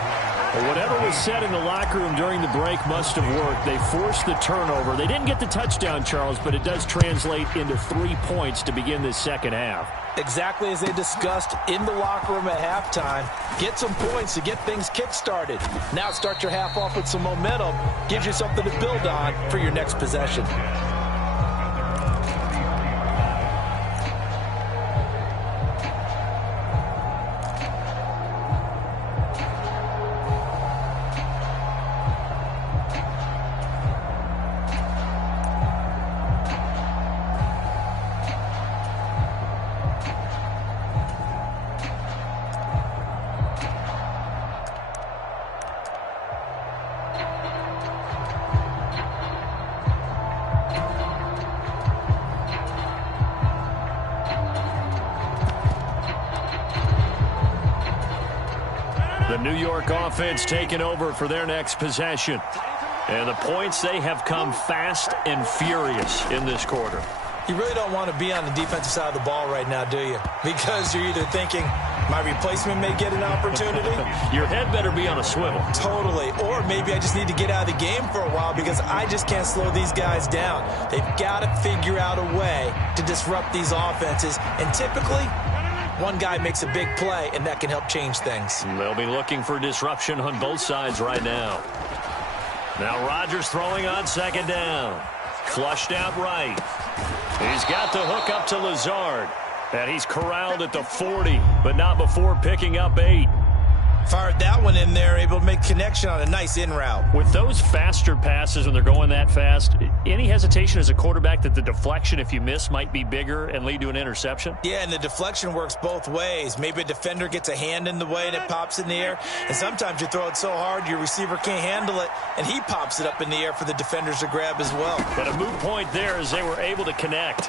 Well, whatever was said in the locker room during the break must have worked. They forced the turnover. They didn't get the touchdown, Charles, but it does translate into 3 points to begin this second half. Exactly as they discussed in the locker room at halftime. Get some points to get things kick-started. Now start your half off with some momentum. Gives you something to build on for your next possession. The New York offense taking over for their next possession. And the points, they have come fast and furious in this quarter. You really don't want to be on the defensive side of the ball right now, do you? Because you're either thinking, my replacement may get an opportunity. Your head better be on a swivel. Totally. Or maybe I just need to get out of the game for a while because I just can't slow these guys down. They've got to figure out a way to disrupt these offenses. And typically, one guy makes a big play, and that can help change things. They'll be looking for disruption on both sides right now. Now Rodgers throwing on second down. Flushed out right. He's got the hook up to Lazard. And he's corralled at the 40, but not before picking up 8. Fired that one in there, able to make connection on a nice in route. With those faster passes when they're going that fast, any hesitation as a quarterback that the deflection, if you miss, might be bigger and lead to an interception? Yeah, and the deflection works both ways. Maybe a defender gets a hand in the way and it pops in the air. And sometimes you throw it so hard your receiver can't handle it, and he pops it up in the air for the defenders to grab as well. But a moot point there as they were able to connect.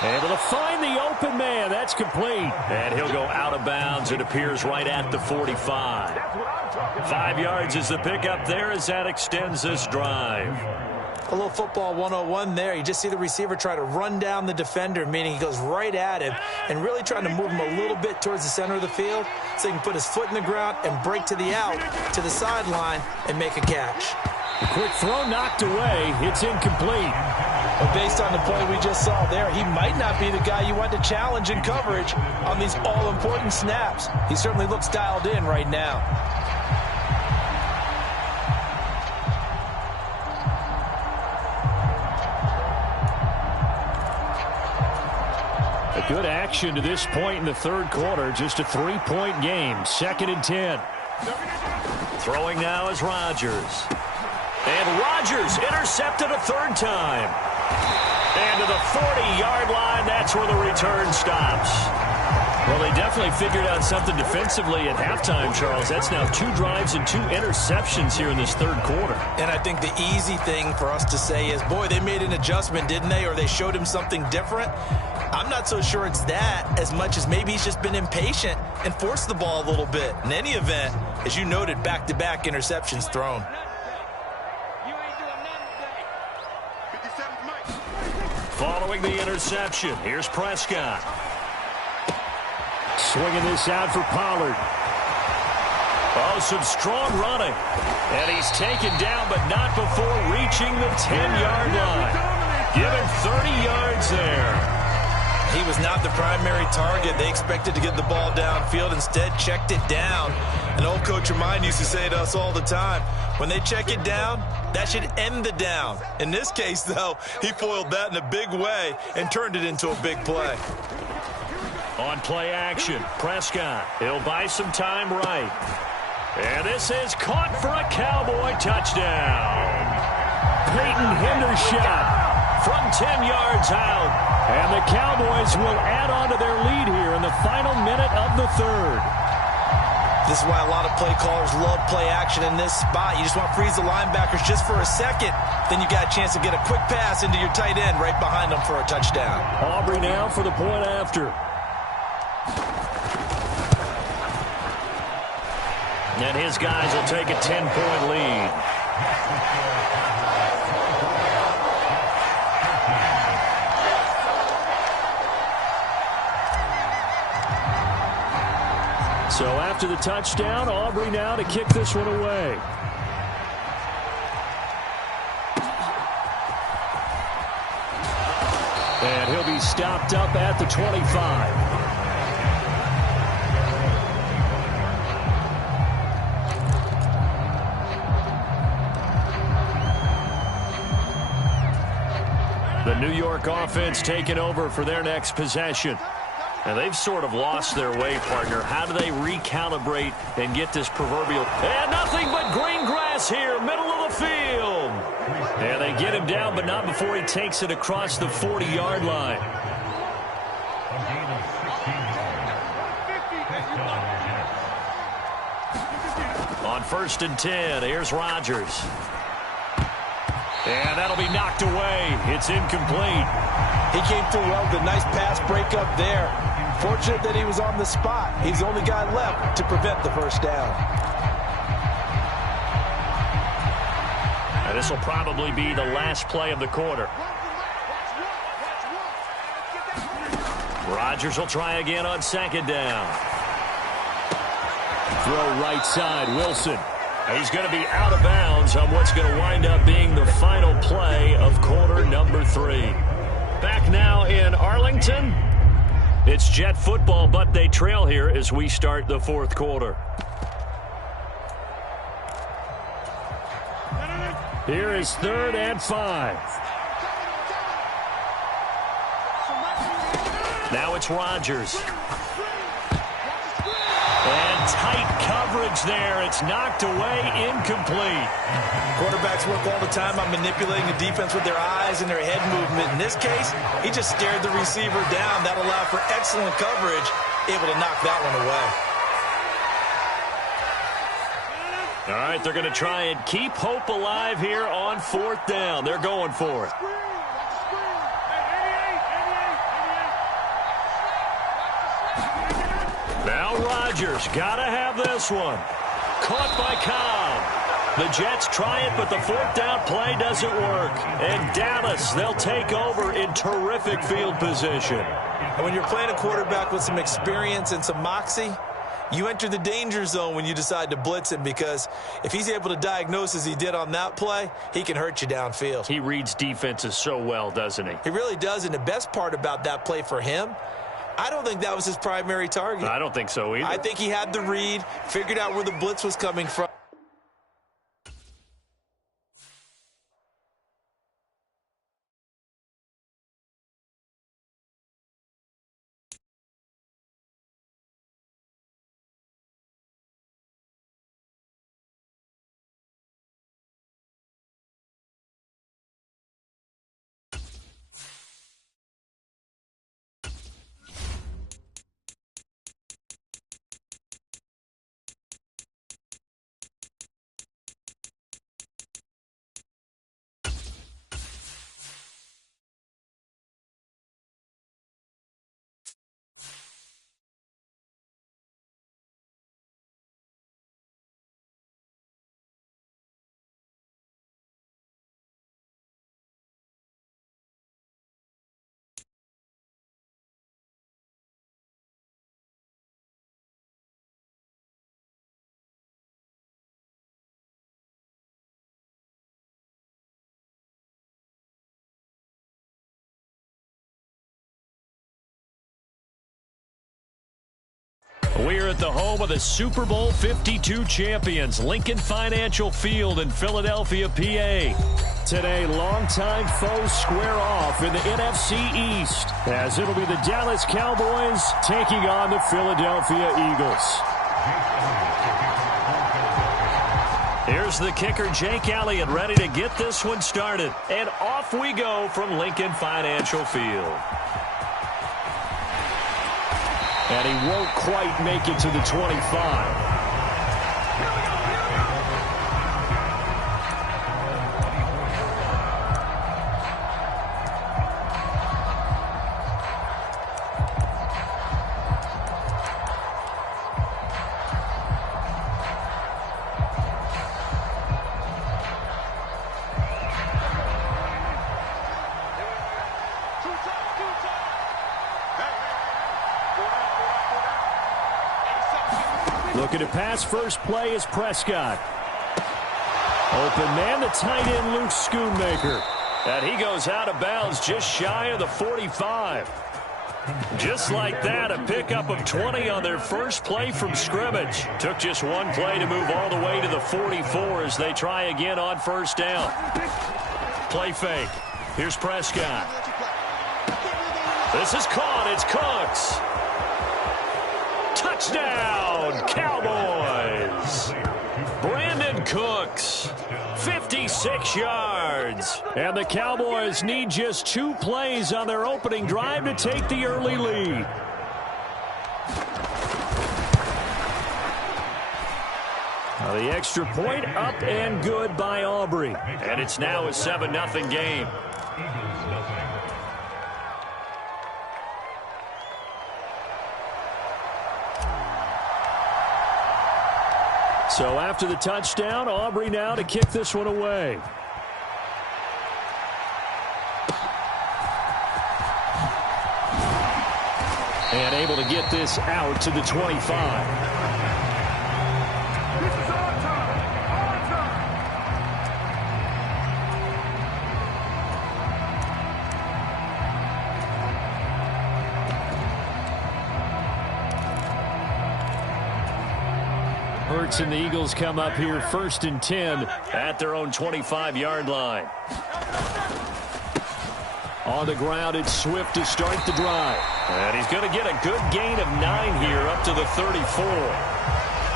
Able to find the open man. That's complete. And he'll go out of bounds. It appears right at the 45. 5 yards is the pickup there as that extends this drive. A little football 101 there. You just see the receiver try to run down the defender, meaning he goes right at him and really trying to move him a little bit towards the center of the field so he can put his foot in the ground and break to the out, to the sideline, and make a catch. The quick throw knocked away. It's incomplete. But based on the play we just saw there, he might not be the guy you want to challenge in coverage on these all-important snaps. He certainly looks dialed in right now. A good action to this point in the third quarter. Just a 3-point game. 2nd and 10. Throwing now is Rodgers. And Rodgers intercepted a third time. And to the 40-yard line, that's where the return stops. Well, they definitely figured out something defensively at halftime, Charles. That's now 2 drives and 2 interceptions here in this third quarter. And I think the easy thing for us to say is, boy, they made an adjustment, didn't they? Or they showed him something different. I'm not so sure it's that as much as maybe he's just been impatient and forced the ball a little bit. In any event, as you noted, back-to-back interceptions thrown. Following the interception, here's Prescott. Swinging this out for Pollard. Oh, some strong running. And he's taken down, but not before reaching the 10-yard line. Given 30 yards there. He was not the primary target. They expected to get the ball downfield. Instead, checked it down. An old coach of mine used to say to us all the time, when they check it down, that should end the down. In this case, though, he foiled that in a big way and turned it into a big play. On play action, Prescott. He'll buy some time right. And this is caught for a Cowboy touchdown. Peyton Hendershot From 10 yards out. And the Cowboys will add on to their lead here in the final minute of the third. This is why a lot of play callers love play action in this spot. You just want to freeze the linebackers just for a second. Then you got a chance to get a quick pass into your tight end right behind them for a touchdown. Aubrey now for the point after. And his guys will take a 10-point lead. So after the touchdown, Aubrey now to kick this one away. And he'll be stopped up at the 25. The New York offense taking over for their next possession. And they've sort of lost their way, partner. How do they recalibrate and get this proverbial... And nothing but green grass here, middle of the field. And they get him down, but not before he takes it across the 40-yard line. On 1st and 10, here's Rodgers. And that'll be knocked away. It's incomplete. He came through well with a nice pass breakup there. Fortunate that he was on the spot. He's the only guy left to prevent the first down. And this will probably be the last play of the quarter. Rodgers will try again on 2nd down. Throw right side, Wilson. He's going to be out of bounds on what's going to wind up being the final play of quarter number 3. Back now in Arlington. It's Jet football, but they trail here as we start the 4th quarter. Here is 3rd and 5. Now it's Rodgers. And tight coverage there. It's knocked away, incomplete. Quarterbacks work all the time on manipulating the defense with their eyes and their head movement. In this case, he just stared the receiver down. That allowed for excellent coverage, able to knock that one away. All right, they're going to try and keep hope alive here on 4th down. They're going for it. Now Rodgers, gotta have this one. Caught by Cobb. The Jets try it, but the 4th down play doesn't work. And Dallas, they'll take over in terrific field position. And when you're playing a quarterback with some experience and some moxie, you enter the danger zone when you decide to blitz him, because if he's able to diagnose as he did on that play, he can hurt you downfield. He reads defenses so well, doesn't he? He really does, and the best part about that play for him, I don't think that was his primary target. I don't think so either. I think he had the read, figured out where the blitz was coming from. We're at the home of the Super Bowl 52 champions, Lincoln Financial Field in Philadelphia, PA. Today, longtime foes square off in the NFC East, as it'll be the Dallas Cowboys taking on the Philadelphia Eagles. Here's the kicker, Jake Elliott, ready to get this one started. And off we go from Lincoln Financial Field. And he won't quite make it to the 25. Looking to pass, first play is Prescott. Open man, the tight end, Luke Schoonmaker. And he goes out of bounds just shy of the 45. Just like that, a pickup of 20 on their first play from scrimmage. Took just one play to move all the way to the 44 as they try again on first down. Play fake. Here's Prescott. This is caught. It's Cooks. Touchdown, Cowboys. Brandon Cooks, 56 yards. And the Cowboys need just 2 plays on their opening drive to take the early lead. Now the extra point up and good by Aubrey. And it's now a 7-0 game. So after the touchdown, Aubrey now to kick this one away. And able to get this out to the 25. And the Eagles come up here 1st and 10 at their own 25-yard line. On the ground, it's Swift to start the drive. And he's going to get a good gain of 9 here up to the 34.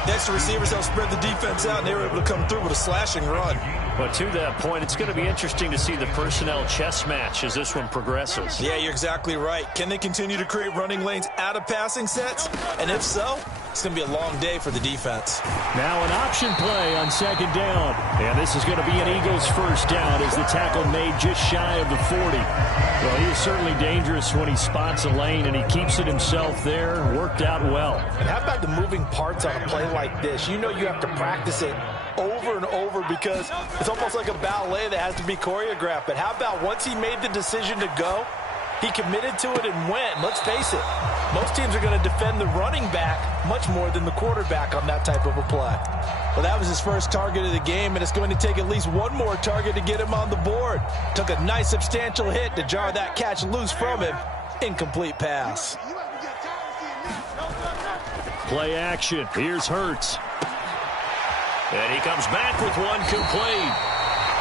Next to receivers help spread the defense out, and they were able to come through with a slashing run. But to that point, it's going to be interesting to see the personnel chess match as this one progresses. Yeah, you're exactly right. Can they continue to create running lanes out of passing sets? And if so, it's going to be a long day for the defense. Now an option play on 2nd down. And this is going to be an Eagles first down as the tackle made just shy of the 40. Well, he is certainly dangerous when he spots a lane, and he keeps it himself there. Worked out well. And how about the moving parts on a play like this? You know you have to practice it over and over because it's almost like a ballet that has to be choreographed. But how about once he made the decision to go, he committed to it and went. Let's face it, most teams are going to defend the running back much more than the quarterback on that type of a play. Well, that was his first target of the game, and it's going to take at least one more target to get him on the board. Took a nice substantial hit to jar that catch loose from him. Incomplete pass. Play action. Here's Hurts. And he comes back with one complete.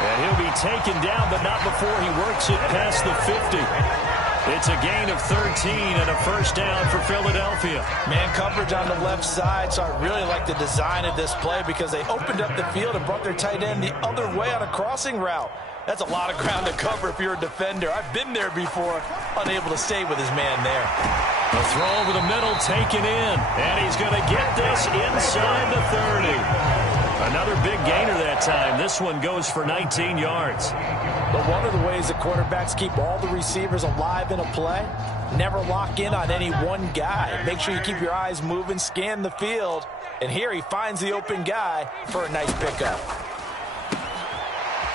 And he'll be taken down, but not before he works it past the 50. It's a gain of 13 and a first down for Philadelphia. Man coverage on the left side, so I really like the design of this play because they opened up the field and brought their tight end the other way on a crossing route. That's a lot of ground to cover if you're a defender. I've been there before, unable to stay with his man there. A throw over the middle taken in, and he's going to get this inside the 30. Another big gainer that time. This one goes for 19 yards. But one of the ways that quarterbacks keep all the receivers alive in a play, never lock in on any one guy. Make sure you keep your eyes moving, scan the field, and here he finds the open guy for a nice pickup.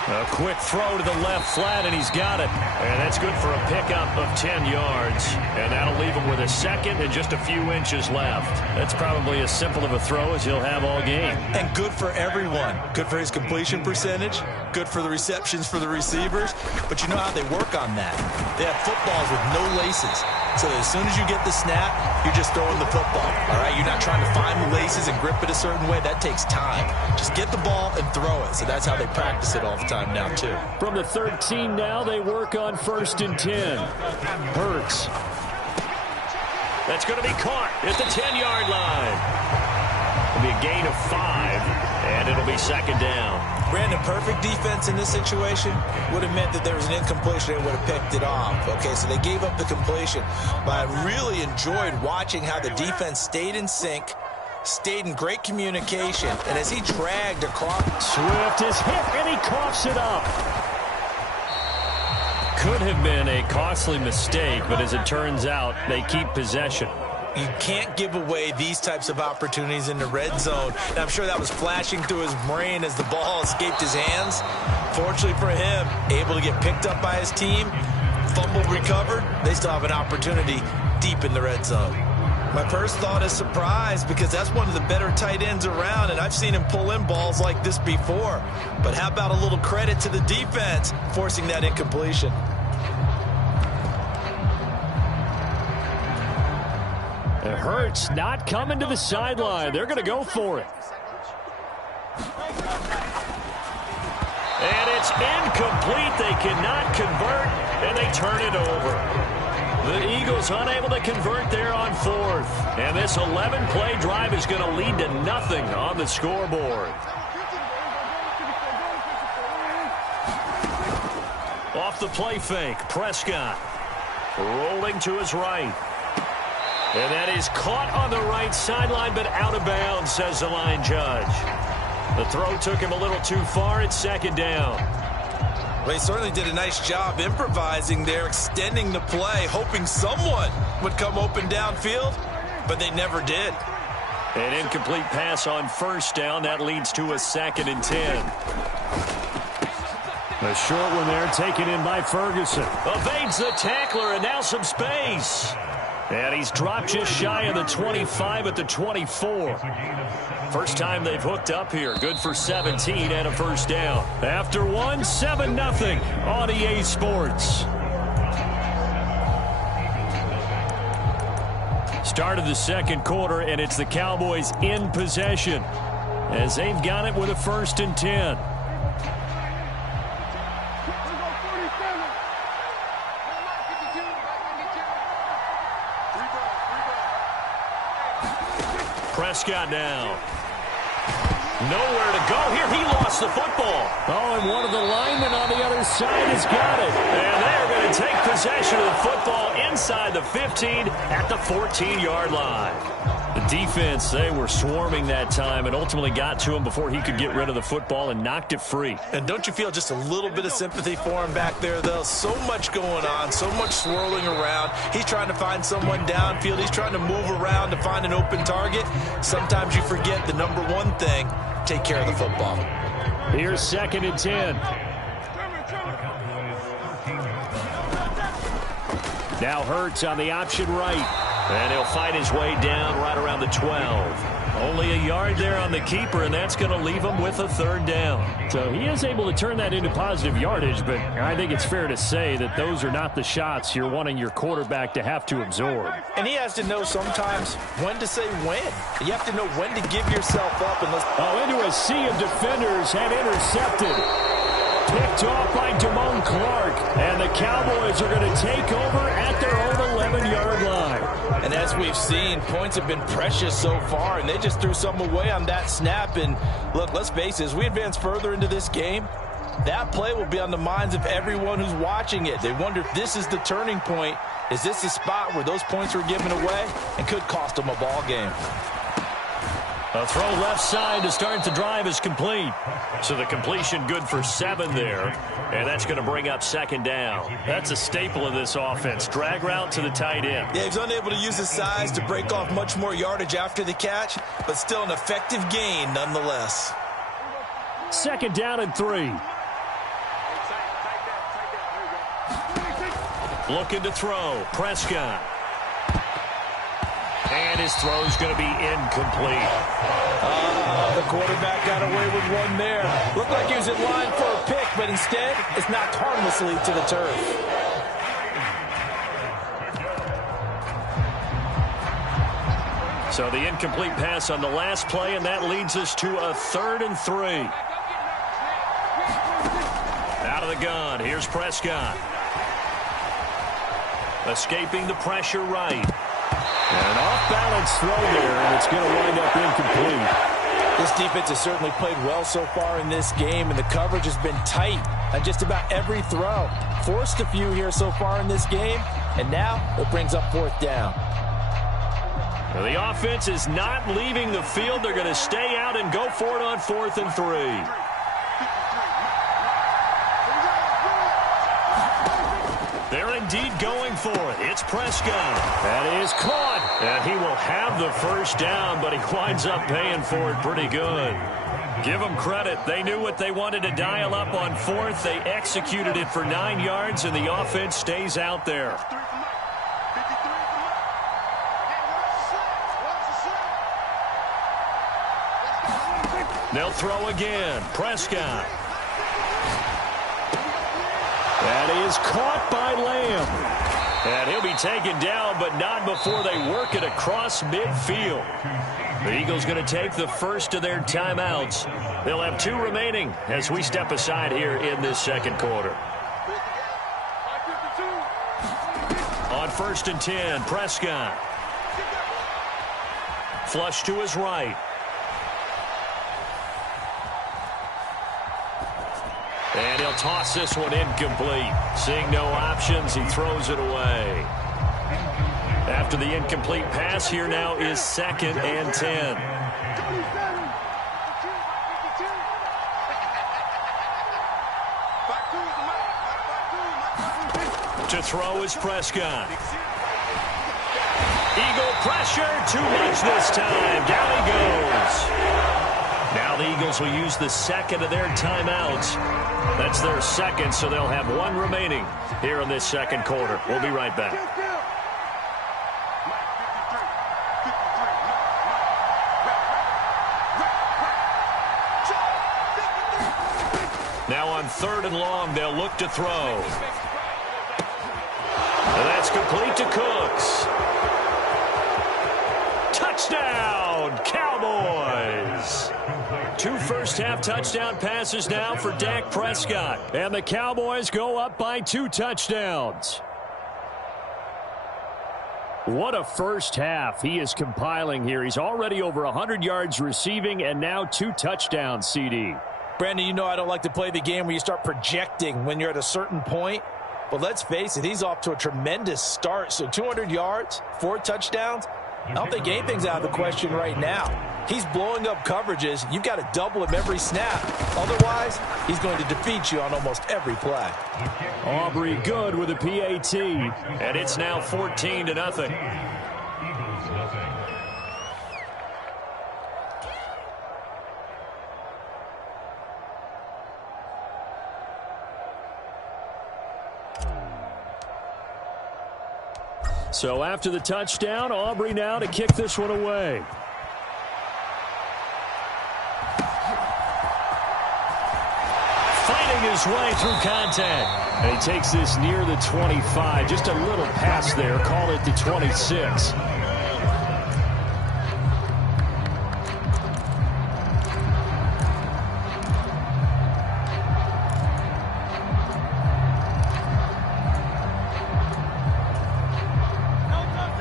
A quick throw to the left flat, and he's got it. And that's good for a pickup of 10 yards. And that'll leave him with a second and just a few inches left. That's probably as simple of a throw as he'll have all game. And good for everyone. Good for his completion percentage. Good for the receptions for the receivers. But you know how they work on that. They have footballs with no laces. So as soon as you get the snap, you're just throwing the football. All right, you're not trying to find the laces and grip it a certain way. That takes time. Just get the ball and throw it. So that's how they practice it all the time now, too. From the 13 now, they work on 1st and 10. Hurts. That's going to be caught at the 10-yard line. It'll be a gain of 5, and it'll be second down. Brandon, perfect defense in this situation would have meant that there was an incompletion and would have picked it off. Okay, so they gave up the completion. But I really enjoyed watching how the defense stayed in sync, stayed in great communication, and as he dragged across. Swift is hit, and he coughs it up. Could have been a costly mistake, but as it turns out, they keep possession. You can't give away these types of opportunities in the red zone. And I'm sure that was flashing through his brain as the ball escaped his hands. Fortunately for him, able to get picked up by his team, fumble recovered. They still have an opportunity deep in the red zone. My first thought is surprise, because that's one of the better tight ends around, and I've seen him pull in balls like this before. But how about a little credit to the defense forcing that incompletion? It hurts not coming to the sideline. They're going to go for it. And it's incomplete. They cannot convert, and they turn it over. The Eagles unable to convert there on 4th. And this 11-play drive is going to lead to nothing on the scoreboard. Off the play fake, Prescott rolling to his right. And that is caught on the right sideline, but out of bounds, says the line judge. The throw took him a little too far. It's second down. Well, he certainly did a nice job improvising there, extending the play, hoping someone would come open downfield, but they never did. An incomplete pass on 1st down. That leads to a 2nd and 10. A short one there, taken in by Ferguson. Evades the tackler, and now some space. And he's dropped just shy of the 25 at the 24. First time they've hooked up here. Good for 17 and a first down. After one, 7-0 on EA Sports. Start of the second quarter, and it's the Cowboys in possession as they've got it with a 1st and 10. Prescott now. Nowhere to go here. He lost the football. Oh, and one of the linemen on the other side has got it. And they're going to take possession of the football inside the 15 at the 14-yard line. The defense, they were swarming that time and ultimately got to him before he could get rid of the football and knocked it free. And don't you feel just a little bit of sympathy for him back there, though? So much going on, so much swirling around. He's trying to find someone downfield. He's trying to move around to find an open target. Sometimes you forget the number one thing, take care of the football. Here's 2nd and 10. Now Hurts on the option right. And he'll fight his way down right around the 12. Only a yard there on the keeper, and that's going to leave him with a 3rd down. So he is able to turn that into positive yardage, but I think it's fair to say that those are not the shots you're wanting your quarterback to have to absorb. And he has to know sometimes when to say when. You have to know when to give yourself up. Into a sea of defenders and intercepted. Picked off by Damone Clark, and the Cowboys are going to take over at their own 11-yard line. And as we've seen, points have been precious so far, and they just threw some away on that snap. And look, let's face it, as we advance further into this game, that play will be on the minds of everyone who's watching it. They wonder if this is the turning point. Is this the spot where those points were given away and could cost them a ball game? A throw left side to start the drive is complete. So the completion good for 7 there. And that's going to bring up 2nd down. That's a staple of this offense. Drag route to the tight end. Yeah, he's unable to use his size to break off much more yardage after the catch, but still an effective gain nonetheless. 2nd down and 3. Looking to throw. Prescott. And his throw's going to be incomplete. The quarterback got away with one there. Looked like he was in line for a pick, but instead, it's knocked harmlessly to the turf. So the incomplete pass on the last play, and that leads us to a 3rd and 3. Out of the gun, here's Prescott. Escaping the pressure right. And an off-balance throw there, and it's going to wind up incomplete. This defense has certainly played well so far in this game, and the coverage has been tight on just about every throw. Forced a few here so far in this game, and now it brings up 4th down. Well, the offense is not leaving the field. They're going to stay out and go for it on 4th and 3. They're indeed going for it. It's Prescott. That is caught. And he will have the first down, but he winds up paying for it pretty good. Give them credit. They knew what they wanted to dial up on 4th. They executed it for 9 yards, and the offense stays out there. They'll throw again. Prescott. That is caught by Lamb. And he'll be taken down, but not before they work it across midfield. The Eagles going to take the first of their timeouts. They'll have 2 remaining as we step aside here in this second quarter. On 1st and 10, Prescott. Flush to his right. And he'll toss this one incomplete. Seeing no options, he throws it away. After the incomplete pass, here now is 2nd and 10. To throw is Prescott. Eagle pressure, too much this time. Down he goes. Now the Eagles will use the 2nd of their timeouts. That's their 2nd, so they'll have 1 remaining here in this second quarter. We'll be right back. Now on 3rd and long, they'll look to throw. And that's complete to Cooks. Touchdown, Cowboys! 2 first-half touchdown passes now for Dak Prescott. And the Cowboys go up by 2 touchdowns. What a first half he is compiling here. He's already over 100 yards receiving and now 2 touchdowns, CD. Brandon, you know I don't like to play the game where you start projecting when you're at a certain point. But let's face it, he's off to a tremendous start. So 200 yards, 4 touchdowns. I don't think anything's out of the question right now. He's blowing up coverages. You've got to double him every snap. Otherwise, he's going to defeat you on almost every play. Aubrey good with a PAT. And it's now 14-0. So after the touchdown, Aubrey now to kick this one away. Fighting his way through contact. And he takes this near the 25. Just a little pass there. Call it the 26.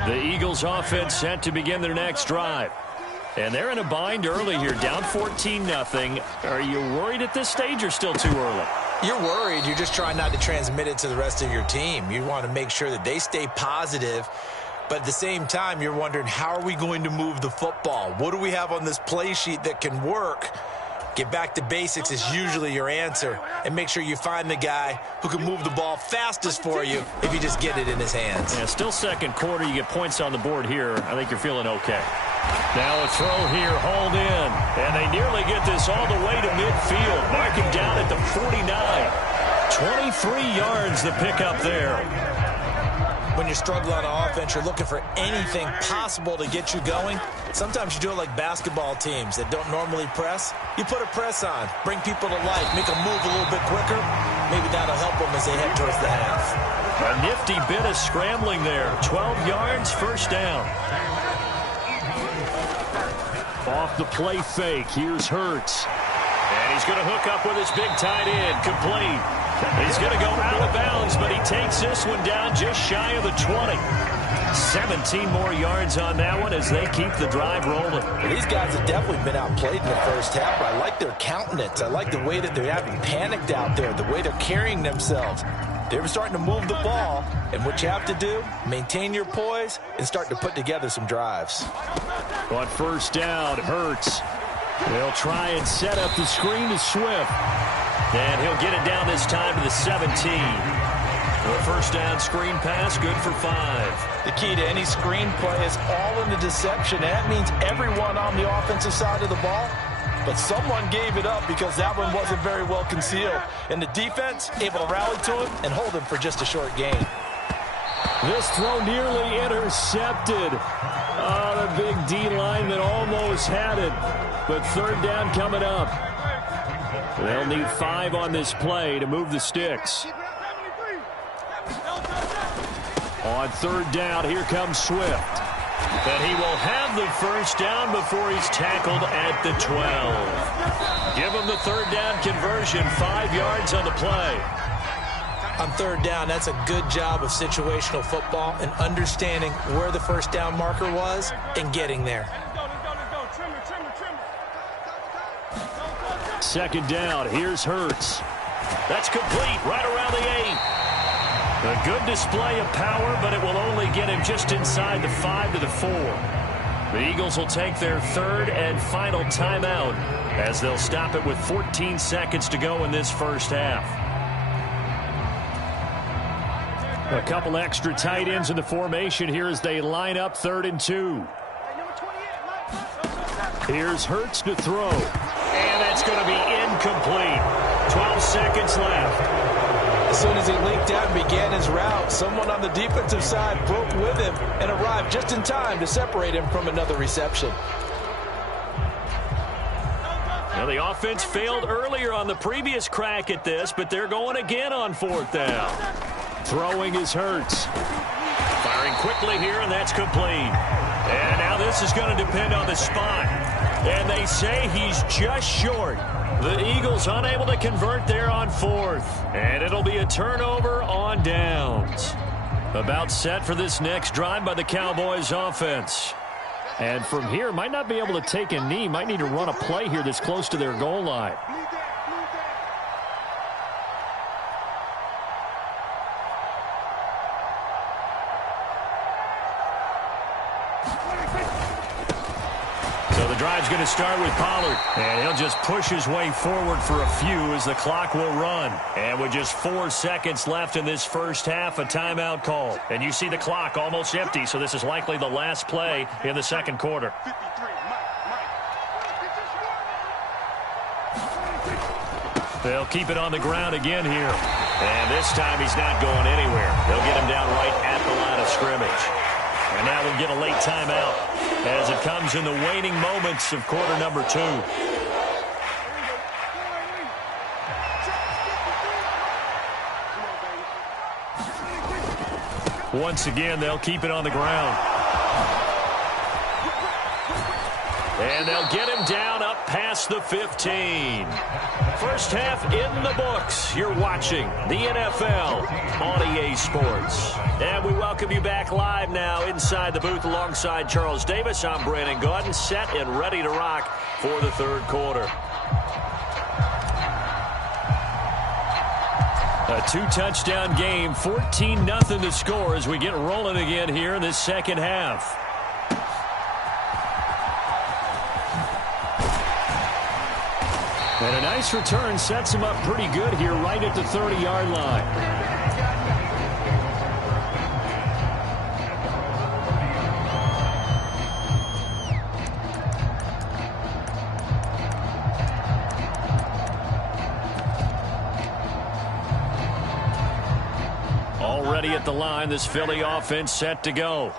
The Eagles offense set to begin their next drive. And they're in a bind early here, down 14-0. Are you worried at this stage or still too early? You're worried. You're just trying not to transmit it to the rest of your team. You want to make sure that they stay positive. But at the same time, you're wondering, how are we going to move the football? What do we have on this play sheet that can work? Get back to basics is usually your answer. And make sure you find the guy who can move the ball fastest for you if you just get it in his hands. Yeah, still second quarter. You get points on the board here. I think you're feeling okay. Now a throw here, hauled in. And they nearly get this all the way to midfield. Marking down at the 49. 23 yards the pickup there. when you're struggling on offense, you're looking for anything possible to get you going. Sometimes you do it like basketball teams that don't normally press. You put a press on, bring people to life, make them move a little bit quicker. Maybe that'll help them as they head towards the half. A nifty bit of scrambling there. 12 yards, first down. Off the play fake, here's Hurts. And he's going to hook up with his big tight end, complete. He's going to go out of bounds, but he takes this one down just shy of the 20. 17 more yards on that one as they keep the drive rolling. These guys have definitely been outplayed in the first half, but I like their countenance. I like the way that they're having panicked out there, the way they're carrying themselves. They're starting to move the ball, and what you have to do, maintain your poise and start to put together some drives. On first down, Hurts. They'll try and set up the screen to Swift. And he'll get it down this time to the 17. The first down screen pass, good for 5. The key to any screen play is all in the deception. That means everyone on the offensive side of the ball. But someone gave it up because that one wasn't very well concealed. And the defense able to rally to him and hold him for just a short gain. This throw nearly intercepted. Oh, the big D lineman almost had it. But third down coming up. They'll need 5 on this play to move the sticks. On third down, here comes Swift. And he will have the first down before he's tackled at the 12. Give him the third down conversion, 5 yards on the play. On third down, that's a good job of situational football and understanding where the first down marker was and getting there. Second down, here's Hurts. That's complete, right around the 8. A good display of power, but it will only get him just inside the 5 to the 4. The Eagles will take their third and final timeout as they'll stop it with 14 seconds to go in this first half. A couple extra tight ends in the formation here as they line up 3rd and 2. Here's Hurts to throw. And that's going to be incomplete. 12 seconds left. As soon as he leaked out and began his route, someone on the defensive side broke with him and arrived just in time to separate him from another reception. Now the offense failed earlier on the previous crack at this, but they're going again on 4th down. Throwing is Hurts. Firing quickly here, and that's complete. And now this is going to depend on the spot. And they say he's just short. The Eagles unable to convert there on 4th. And it'll be a turnover on downs. About set for this next drive by the Cowboys offense. And from here, might not be able to take a knee. Might need to run a play here that's close to their goal line. Drive's going to start with Pollard, and he'll just push his way forward for a few as the clock will run. And with just 4 seconds left in this first half, a timeout call. And you see the clock almost empty, so this is likely the last play in the second quarter. They'll keep it on the ground again here. And this time he's not going anywhere. They'll get him down right at the line of scrimmage. And now we'll get a late timeout as it comes in the waning moments of quarter number 2. Once again, they'll keep it on the ground. And they'll get him down up past the 15. First half in the books. You're watching the NFL on EA Sports. And we welcome you back live now inside the booth alongside Charles Davis. I'm Brandon Gaudin, set and ready to rock for the third quarter. A 2-touchdown game, 14-0 to score as we get rolling again here in this second half. And a nice return sets him up pretty good here right at the 30-yard line. Already a at the line. This Philly offense set to go.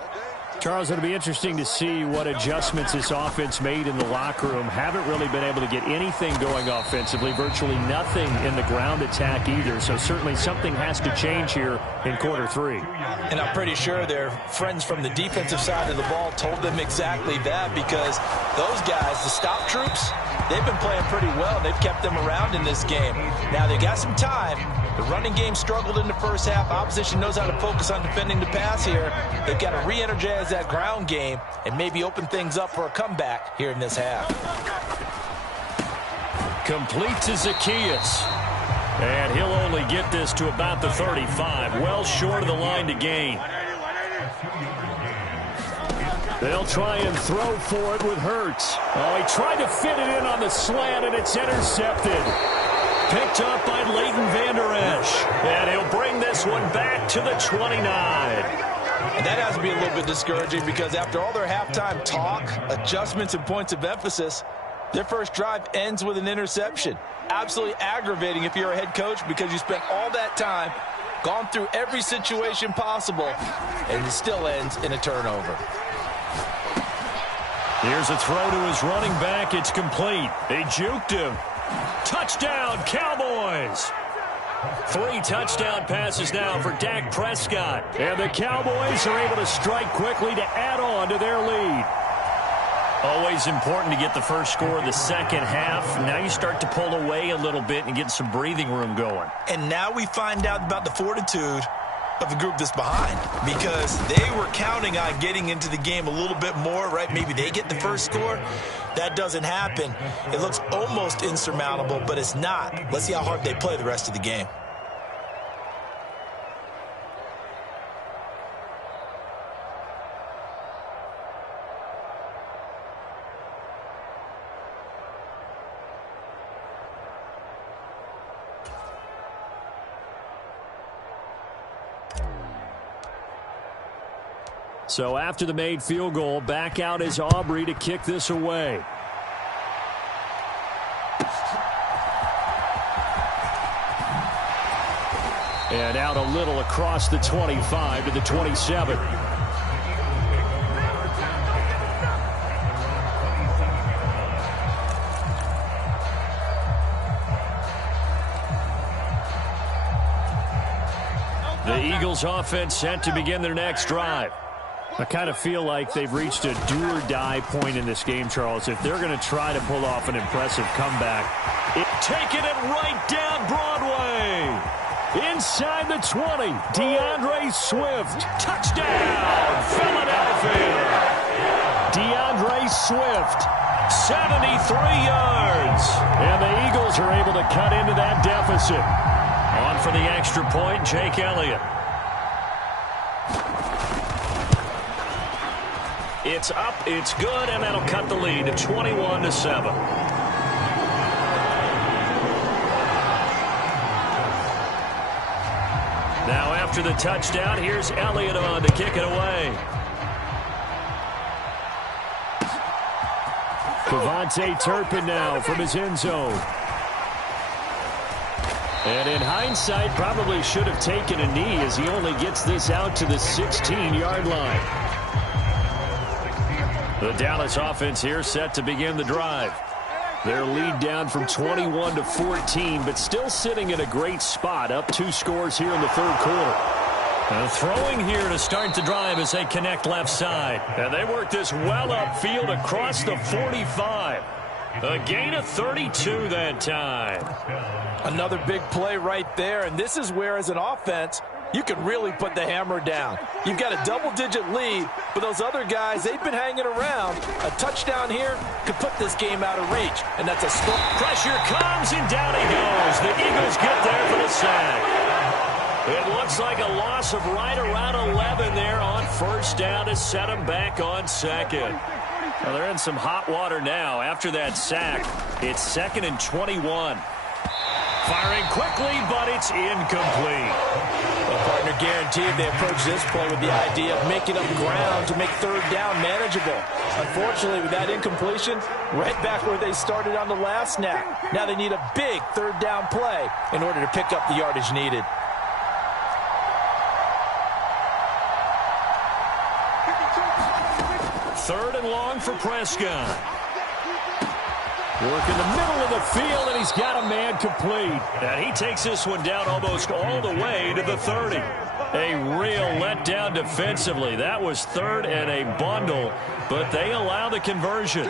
Charles, it'll be interesting to see what adjustments this offense made in the locker room. Haven't really been able to get anything going offensively, virtually nothing in the ground attack either. So certainly something has to change here in quarter three. And I'm pretty sure their friends from the defensive side of the ball told them exactly that, because those guys, the stop troops, they've been playing pretty well. They've kept them around in this game. Now they got some time. The running game struggled in the first half. Opposition knows how to focus on defending the pass here. They've got to re-energize that ground game and maybe open things up for a comeback here in this half. Complete to Zacchaeus. And he'll only get this to about the 35. Well short of the line to gain. They'll try and throw for it with Hurts. Oh, he tried to fit it in on the slant, and it's intercepted. Picked up by Leighton Vander Esch. And he'll bring this one back to the 29. And that has to be a little bit discouraging, because after all their halftime talk, adjustments, and points of emphasis, their first drive ends with an interception. Absolutely aggravating if you're a head coach, because you spent all that time, gone through every situation possible, and it still ends in a turnover. Here's a throw to his running back. It's complete. They juked him. Touchdown, Cowboys. 3 touchdown passes now for Dak Prescott. And the Cowboys are able to strike quickly to add on to their lead. Always important to get the first score of the second half. Now you start to pull away a little bit and get some breathing room going. And now we find out about the fortitude of the group that's behind, because they were counting on getting into the game a little bit more, right? Maybe they get the first score. That doesn't happen. It looks almost insurmountable, but it's not. Let's see how hard they play the rest of the game. So after the made field goal, back out is Aubrey to kick this away. And out a little across the 25 to the 27. The Eagles offense set to begin their next drive. I kind of feel like they've reached a do-or-die point in this game, Charles. If they're going to try to pull off an impressive comeback. Taking it right down Broadway. Inside the 20, DeAndre Swift. Touchdown, Philadelphia. DeAndre Swift. 73 yards. And the Eagles are able to cut into that deficit. On for the extra point, Jake Elliott. It's up, it's good, and that'll cut the lead to 21-7. Now after the touchdown, here's Elliott on to kick it away. Devontae Turpin now from his end zone. And in hindsight, probably should have taken a knee, as he only gets this out to the 16-yard line. The Dallas offense here set to begin the drive. Their lead down from 21 to 14, but still sitting at a great spot, up 2 scores here in the third quarter. Throwing here to start the drive as they connect left side. And they work this well upfield across the 45. A gain of 32 that time. Another big play right there, and this is where, as an offense, you can really put the hammer down. You've got a double-digit lead, but those other guys, they've been hanging around. A touchdown here could put this game out of reach, and that's a score. Pressure comes, and down he goes. The Eagles get there for the sack. It looks like a loss of right around 11 there on first down to set them back on second. Well, they're in some hot water now. After that sack, it's 2nd and 21. Firing quickly, but it's incomplete. Well, partner, guaranteed they approach this play with the idea of making up ground to make third down manageable. Unfortunately, with that incompletion, right back where they started on the last snap. Now they need a big third down play in order to pick up the yardage needed. 3rd and long for Prescott. Work in the middle of the field, and he's got a man complete. And he takes this one down almost all the way to the 30. A real letdown defensively. That was 3rd and a bundle, but they allow the conversion.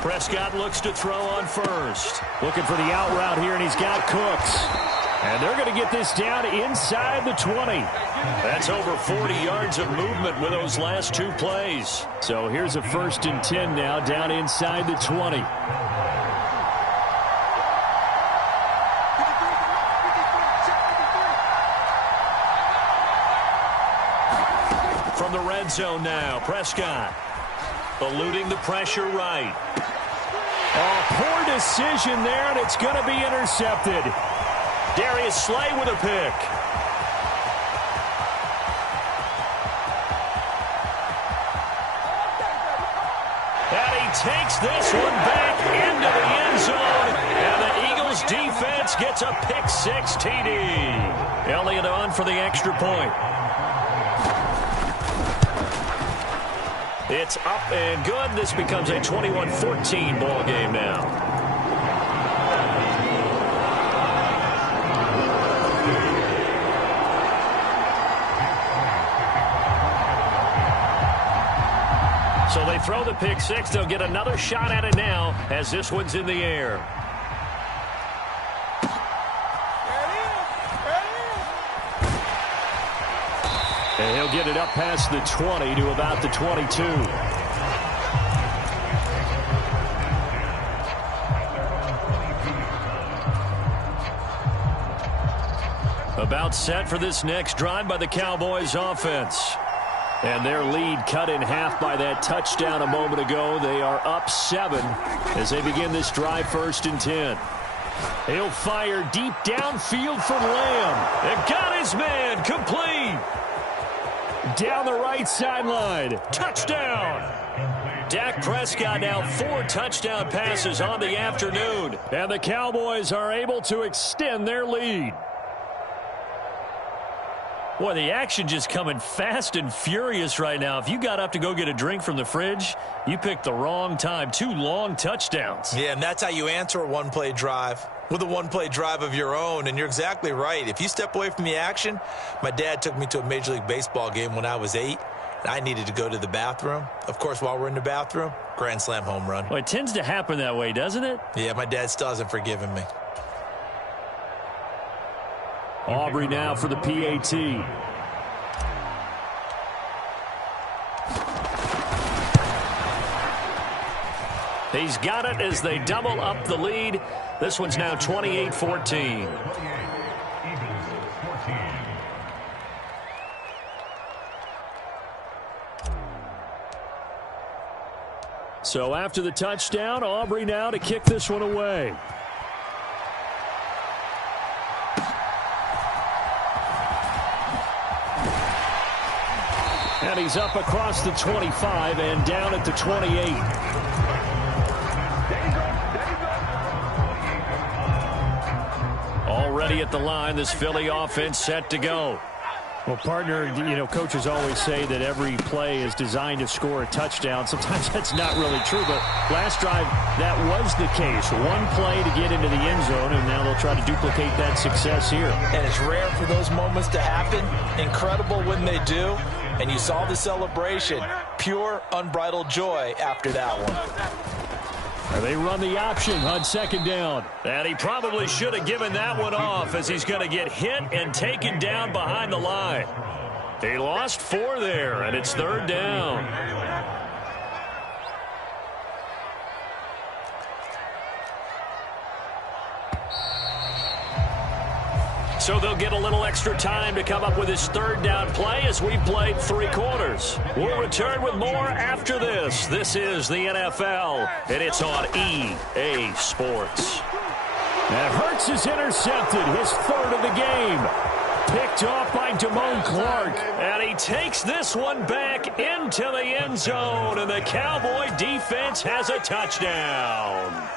Prescott looks to throw on first. Looking for the out route here, and he's got Cooks. And they're going to get this down inside the 20. That's over 40 yards of movement with those last 2 plays. So here's a 1st and 10 now, down inside the 20. From the red zone now, Prescott eluding the pressure right. Oh, poor decision there, and it's going to be intercepted. Darius Slay with a pick. And he takes this one back into the end zone. And the Eagles defense gets a pick 6 TD. Elliott on for the extra point. It's up and good. This becomes a 21-14 ball game now. So they throw the pick 6. They'll get another shot at it now as this one's in the air. And he'll get it up past the 20 to about the 22. About set for this next drive by the Cowboys offense. And their lead cut in half by that touchdown a moment ago. They are up 7 as they begin this drive, 1st and 10. He'll fire deep downfield from Lamb. And got his man complete. Down the right sideline. Touchdown. Dak Prescott now 4 touchdown passes on the afternoon. And the Cowboys are able to extend their lead. Boy, the action just coming fast and furious right now. If you got up to go get a drink from the fridge, you picked the wrong time. 2 long touchdowns. Yeah, and that's how you answer a one-play drive, with a one-play drive of your own. And you're exactly right. If you step away from the action, my dad took me to a Major League Baseball game when I was 8. And I needed to go to the bathroom. Of course, while we're in the bathroom, grand slam home run. Well, it tends to happen that way, doesn't it? Yeah, my dad still hasn't forgiven me. Aubrey now for the PAT. He's got it as they double up the lead. This one's now 28-14. So after the touchdown, Aubrey now to kick this one away. And he's up across the 25 and down at the 28. Already at the line, this Philly offense set to go. Well, partner, you know, coaches always say that every play is designed to score a touchdown. Sometimes that's not really true, but last drive, that was the case. One play to get into the end zone, and now they'll try to duplicate that success here. And it's rare for those moments to happen. Incredible when they do. And you saw the celebration. Pure, unbridled joy after that one. And they run the option on 2nd down. And he probably should have given that one off as he's going to get hit and taken down behind the line. He lost 4 there, and it's 3rd down. So they'll get a little extra time to come up with his 3rd down play as we've played 3 quarters. We'll return with more after this. This is the NFL, and it's on EA Sports. And Hurts is intercepted, his 3rd of the game. Picked off by Damone Clark. And he takes this one back into the end zone, and the Cowboy defense has a touchdown.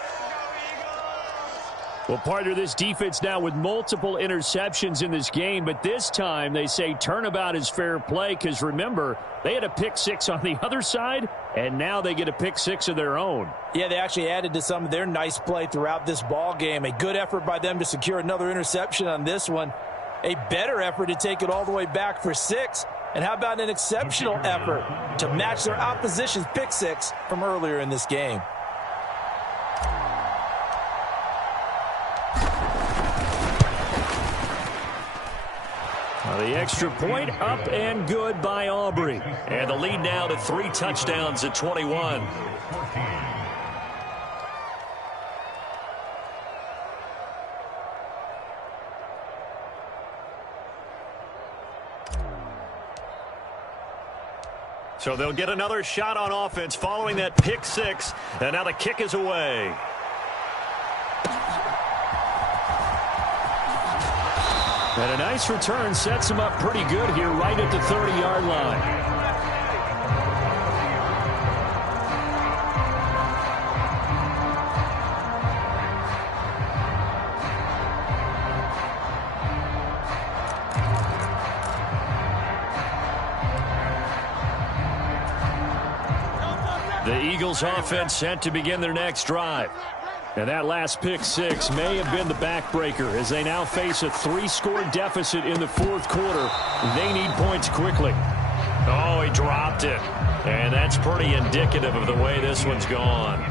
Well, partner, this defense now with multiple interceptions in this game, but this time they say turnabout is fair play because, remember, they had a pick six on the other side, and now they get a pick six of their own. Yeah, they actually added to some of their nice play throughout this ball game. A good effort by them to secure another interception on this one. A better effort to take it all the way back for 6. And how about an exceptional effort to match their opposition's pick six from earlier in this game? The extra point up and good by Aubrey. And the lead now to 3 touchdowns at 21. So they'll get another shot on offense following that pick six. And now the kick is away. And a nice return sets him up pretty good here right at the 30-yard line. The Eagles offense set to begin their next drive. And that last pick six may have been the backbreaker as they now face a 3-score deficit in the fourth quarter. They need points quickly. Oh, he dropped it. And that's pretty indicative of the way this one's gone.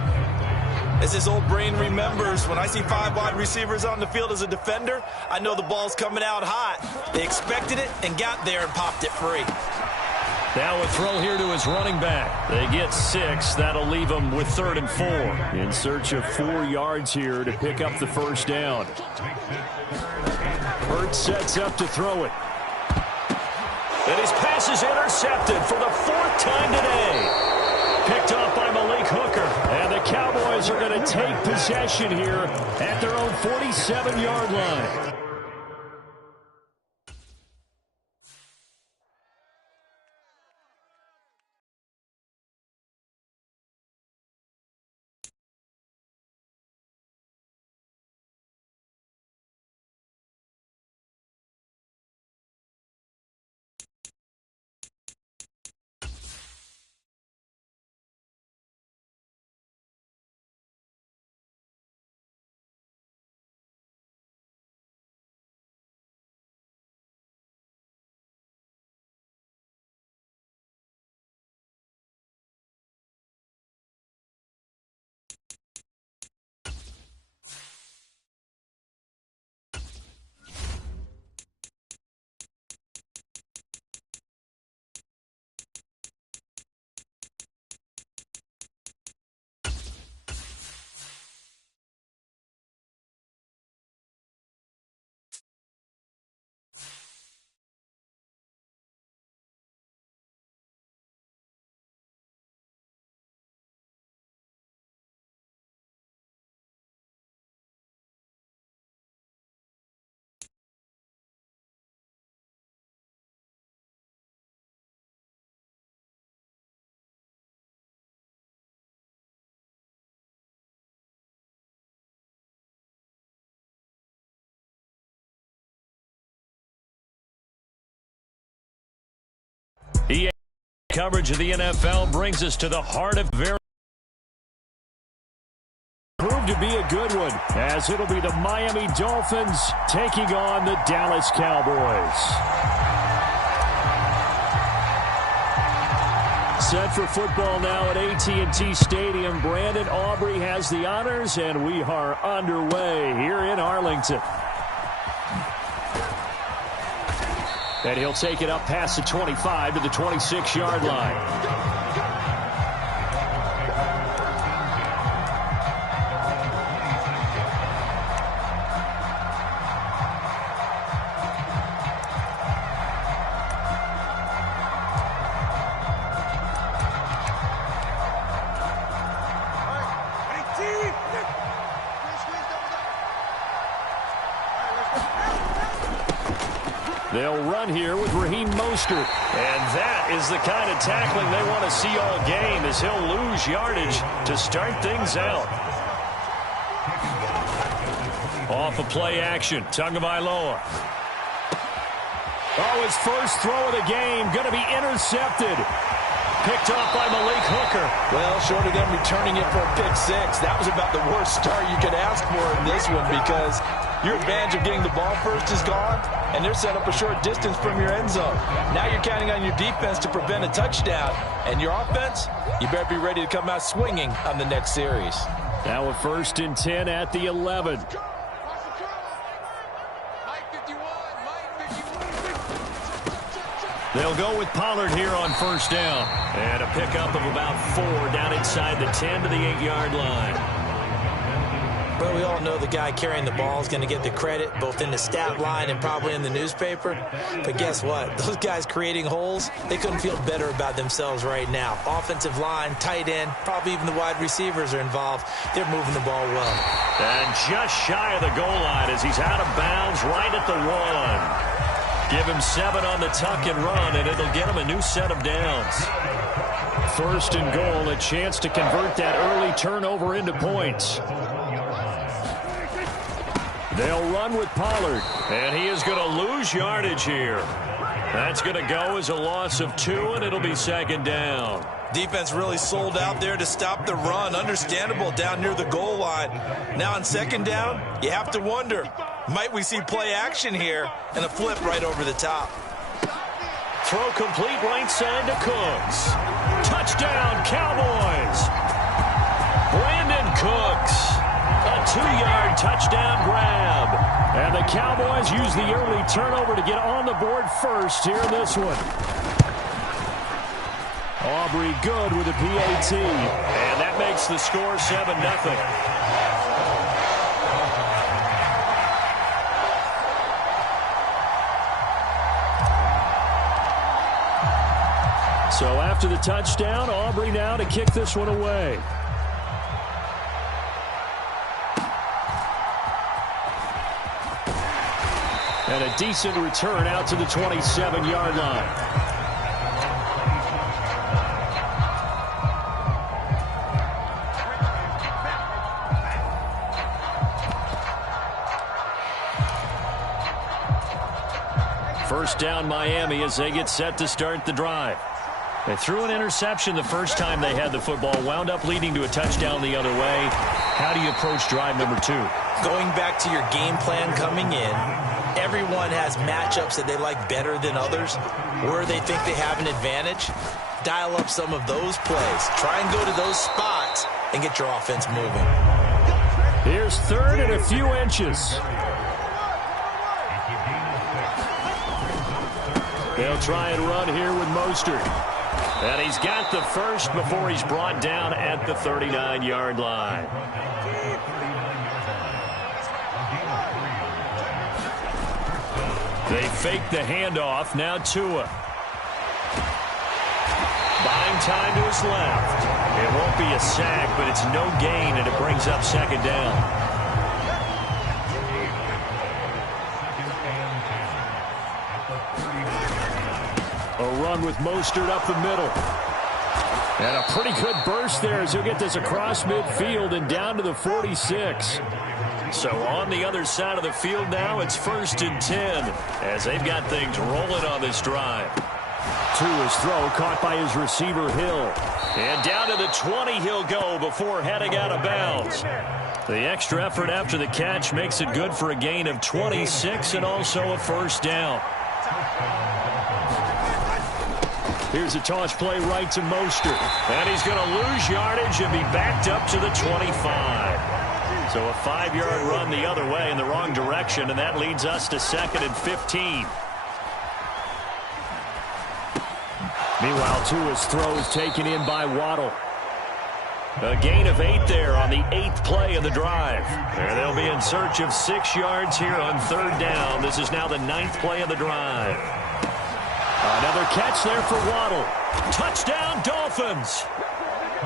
As his old brain remembers, when I see 5 wide receivers on the field as a defender, I know the ball's coming out hot. They expected it and got there and popped it free. Now a throw here to his running back. They get 6. That'll leave them with 3rd and 4. In search of 4 yards here to pick up the first down. Hurts sets up to throw it. And his pass is intercepted for the 4th time today. Picked off by Malik Hooker. And the Cowboys are going to take possession here at their own 47-yard line. EA coverage of the NFL brings us to the heart of very Proved to be a good one, as it'll be the Miami Dolphins taking on the Dallas Cowboys. Set for football now at AT&T Stadium. Brandon Aubrey has the honors, and we are underway here in Arlington. And he'll take it up past the 25 to the 26-yard line. They'll run here with Raheem Mostert. And that is the kind of tackling they want to see all game, as he'll lose yardage to start things out. Off of play action, Tagovailoa. Oh, his first throw of the game, going to be intercepted. Picked off by Malik Hooker. Well, short of them returning it for a pick six, that was about the worst start you could ask for in this one because your advantage of getting the ball first is gone, and they're set up a short distance from your end zone. Now you're counting on your defense to prevent a touchdown, and your offense, you better be ready to come out swinging on the next series. Now a 1st and 10 at the 11. They'll go with Pollard here on 1st down. And a pickup of about 4 down inside the 10 to the 8-yard line. Well, we all know the guy carrying the ball is going to get the credit, both in the stat line and probably in the newspaper. But guess what? Those guys creating holes, they couldn't feel better about themselves right now. Offensive line, tight end, probably even the wide receivers are involved. They're moving the ball well. And just shy of the goal line as he's out of bounds right at the 1. Give him 7 on the tuck and run, and it'll get him a new set of downs. 1st and goal, a chance to convert that early turnover into points. They'll run with Pollard, and he is going to lose yardage here. That's going to go as a loss of 2, and it'll be 2nd down. Defense really sold out there to stop the run. Understandable down near the goal line. Now on 2nd down, you have to wonder, might we see play action here and a flip right over the top? Throw complete right side to Cooks. Touchdown, Cowboys. Brandon Cooks. A 2-yard touchdown grab. And the Cowboys use the early turnover to get on the board first here in this one. Aubrey good with a PAT. And that makes the score 7-0. So after the touchdown, Aubrey now to kick this one away. And a decent return out to the 27-yard line. First down Miami as they get set to start the drive. They threw an interception the first time they had the football, wound up leading to a touchdown the other way. How do you approach drive number 2? Going back to your game plan coming in, everyone has matchups that they like better than others, where they think they have an advantage. Dial up some of those plays. Try and go to those spots and get your offense moving. Here's 3rd and a few inches. They'll try and run here with Mostert. And he's got the first before he's brought down at the 39-yard line. They fake the handoff. Now Tua. Buying time to his left. It won't be a sack, but it's no gain, and it brings up 2nd down. A run with Mostert up the middle. And a pretty good burst there as he'll get this across midfield and down to the 46. So on the other side of the field now, it's 1st and 10 as they've got things rolling on this drive. To his throw, caught by his receiver Hill. And down to the 20 he'll go before heading out of bounds. The extra effort after the catch makes it good for a gain of 26 and also a 1st down. Here's a toss play right to Mostert. And he's going to lose yardage and be backed up to the 25. So a 5-yard run the other way in the wrong direction, and that leads us to 2nd and 15. Meanwhile, Tua's throw is taken in by Waddle. A gain of 8 there on the 8th play of the drive. And they'll be in search of 6 yards here on 3rd down. This is now the 9th play of the drive. Another catch there for Waddle. Touchdown, Dolphins.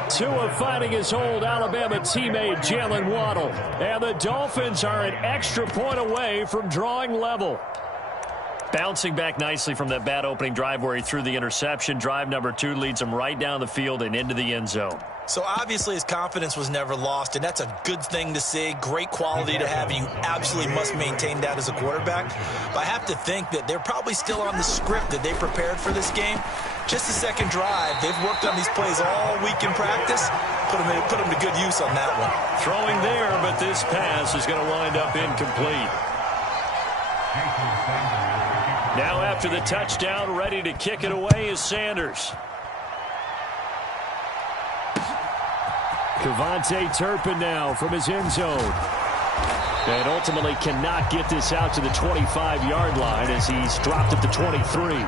Tua fighting his old Alabama teammate Jalen Waddle. And the Dolphins are an extra point away from drawing level. Bouncing back nicely from that bad opening drive where he threw the interception. Drive number 2 leads him right down the field and into the end zone. So obviously his confidence was never lost, and that's a good thing to see. Great quality to have. You absolutely must maintain that as a quarterback. But I have to think that they're probably still on the script that they prepared for this game. Just the second drive. They've worked on these plays all week in practice. Put them to good use on that one. Throwing there, but this pass is going to wind up incomplete. Now after the touchdown, ready to kick it away is Sanders. Kevontae Turpin now from his end zone. And ultimately cannot get this out to the 25-yard line as he's dropped at the 23.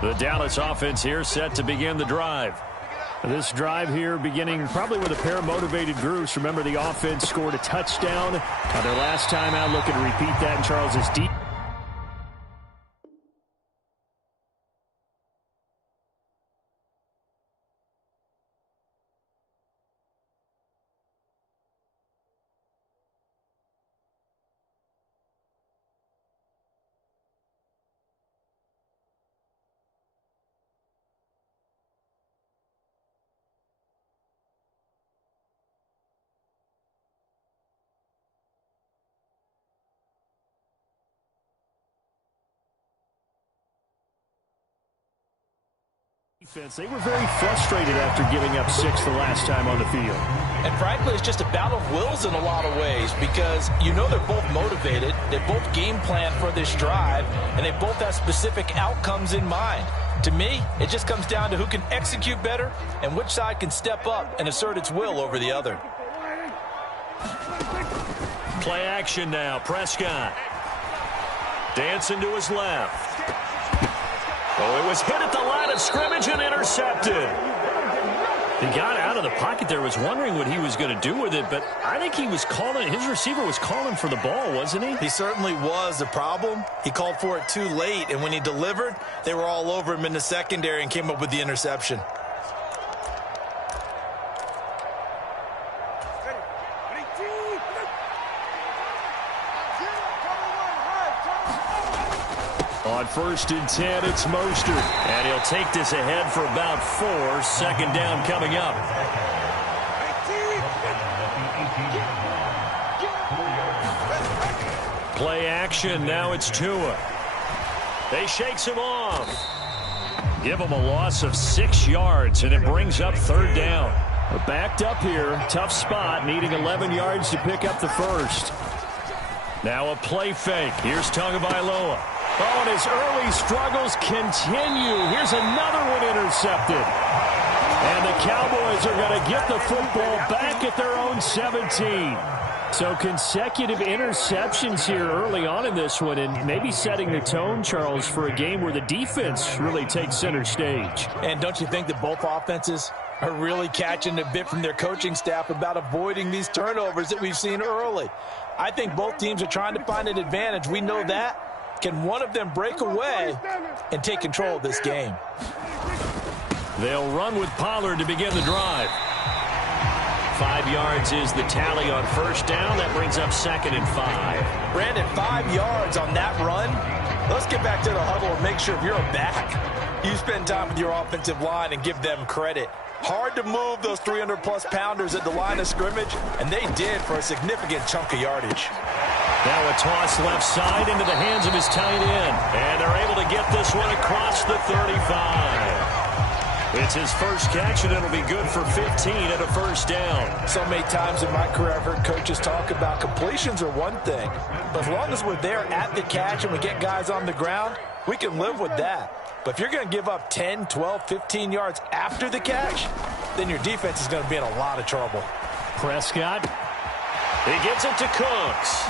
The Dallas offense here set to begin the drive. This drive here beginning probably with a pair of motivated groups. Remember, the offense scored a touchdown on their last time out. Looking to repeat that in Charles's deep. They were very frustrated after giving up 6 the last time on the field. And frankly, it's just a battle of wills in a lot of ways because you know they're both motivated. They both game plan for this drive, and they both have specific outcomes in mind. To me, it just comes down to who can execute better and which side can step up and assert its will over the other. Play action now. Prescott. Dancing to his left. Oh, it was hit at the line of scrimmage and intercepted. He got out of the pocket there, was wondering what he was going to do with it, but I think he was calling, his receiver was calling for the ball, wasn't he? He certainly was. The problem, he called for it too late, and when he delivered, they were all over him in the secondary and came up with the interception. On 1st and 10, it's Mostert. And he'll take this ahead for about 4. Second down coming up. Play action. Now it's Tua. They shakes him off. Give him a loss of 6 yards, and it brings up 3rd down. We're backed up here. Tough spot, needing 11 yards to pick up the first. Now a play fake. Here's Tagovailoa. Oh, and his early struggles continue. Here's another one intercepted. And the Cowboys are going to get the football back at their own 17. So consecutive interceptions here early on in this one, and maybe setting the tone, Charles, for a game where the defense really takes center stage. And don't you think that both offenses are really catching a bit from their coaching staff about avoiding these turnovers that we've seen early? I think both teams are trying to find an advantage. We know that. Can one of them break away and take control of this game? They'll run with Pollard to begin the drive. 5 yards is the tally on 1st down. That brings up 2nd and 5. Brandon, 5 yards on that run. Let's get back to the huddle and make sure if you're a back, you spend time with your offensive line and give them credit. Hard to move those 300-plus pounders at the line of scrimmage, and they did for a significant chunk of yardage. Now a toss left side into the hands of his tight end. And they're able to get this one across the 35. It's his first catch, and it'll be good for 15 at a 1st down. So many times in my career I've heard coaches talk about completions are one thing, but as long as we're there at the catch and we get guys on the ground, we can live with that. But if you're going to give up 10, 12, 15 yards after the catch, then your defense is going to be in a lot of trouble. Prescott. He gets it to Cooks.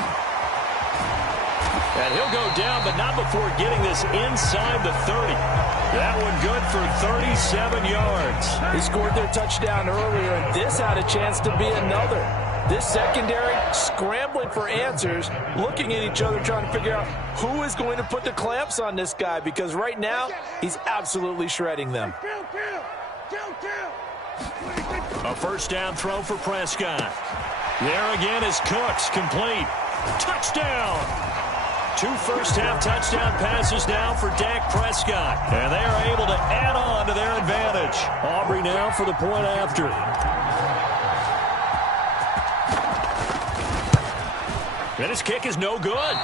And he'll go down, but not before getting this inside the 30. That one good for 37 yards. He scored their touchdown earlier, and this had a chance to be another. This secondary scrambling for answers, looking at each other, trying to figure out who is going to put the clamps on this guy, because right now he's absolutely shredding them. A 1st down throw for Prescott. There again is Cooks, complete. Touchdown! 2 first-half touchdown passes now for Dak Prescott. And they are able to add on to their advantage. Aubrey now for the point after. And his kick is no good.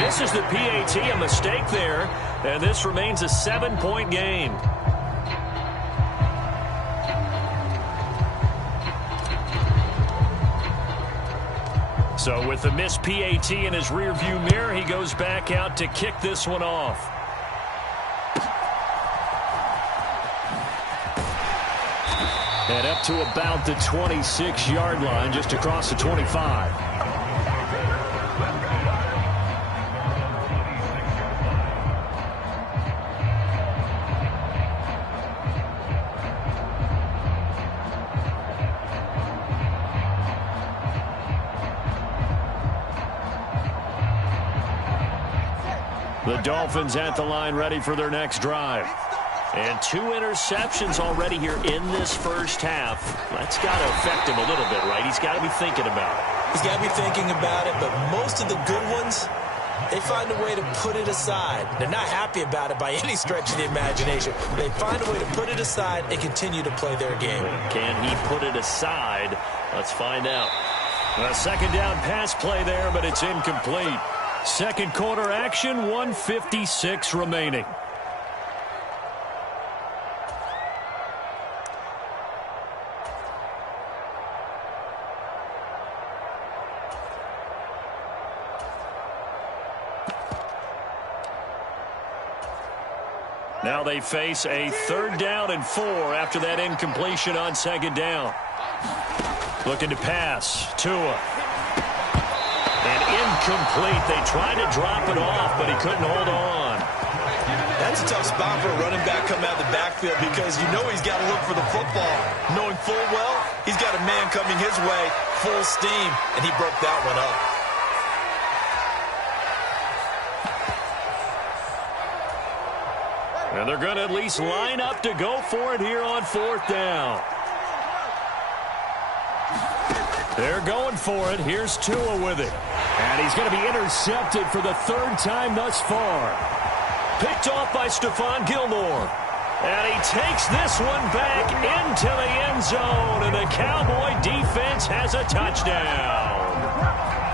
Misses the PAT, a mistake there. And this remains a 7-point game. So with the missed PAT in his rearview mirror, he goes back out to kick this one off. And up to about the 26-yard line, just across the 25. The Dolphins at the line ready for their next drive. And 2 interceptions already here in this first half. That's got to affect him a little bit, right? He's got to be thinking about it. He's got to be thinking about it, but most of the good ones, they find a way to put it aside. They're not happy about it by any stretch of the imagination. They find a way to put it aside and continue to play their game. Can he put it aside? Let's find out. A second down pass play there, but it's incomplete. Second quarter action, 1:56 remaining. Now they face a 3rd down and 4 after that incompletion on second down. Looking to pass. Tua. And incomplete. They tried to drop it off, but he couldn't hold on. That's a tough spot for a running back coming out of the backfield because you know he's got to look for the football. Knowing full well, he's got a man coming his way, full steam, and he broke that one up. And they're going to at least line up to go for it here on 4th down. They're going for it. Here's Tua with it. And he's going to be intercepted for the 3rd time thus far. Picked off by Stephon Gilmore. And he takes this one back into the end zone. And the Cowboy defense has a touchdown.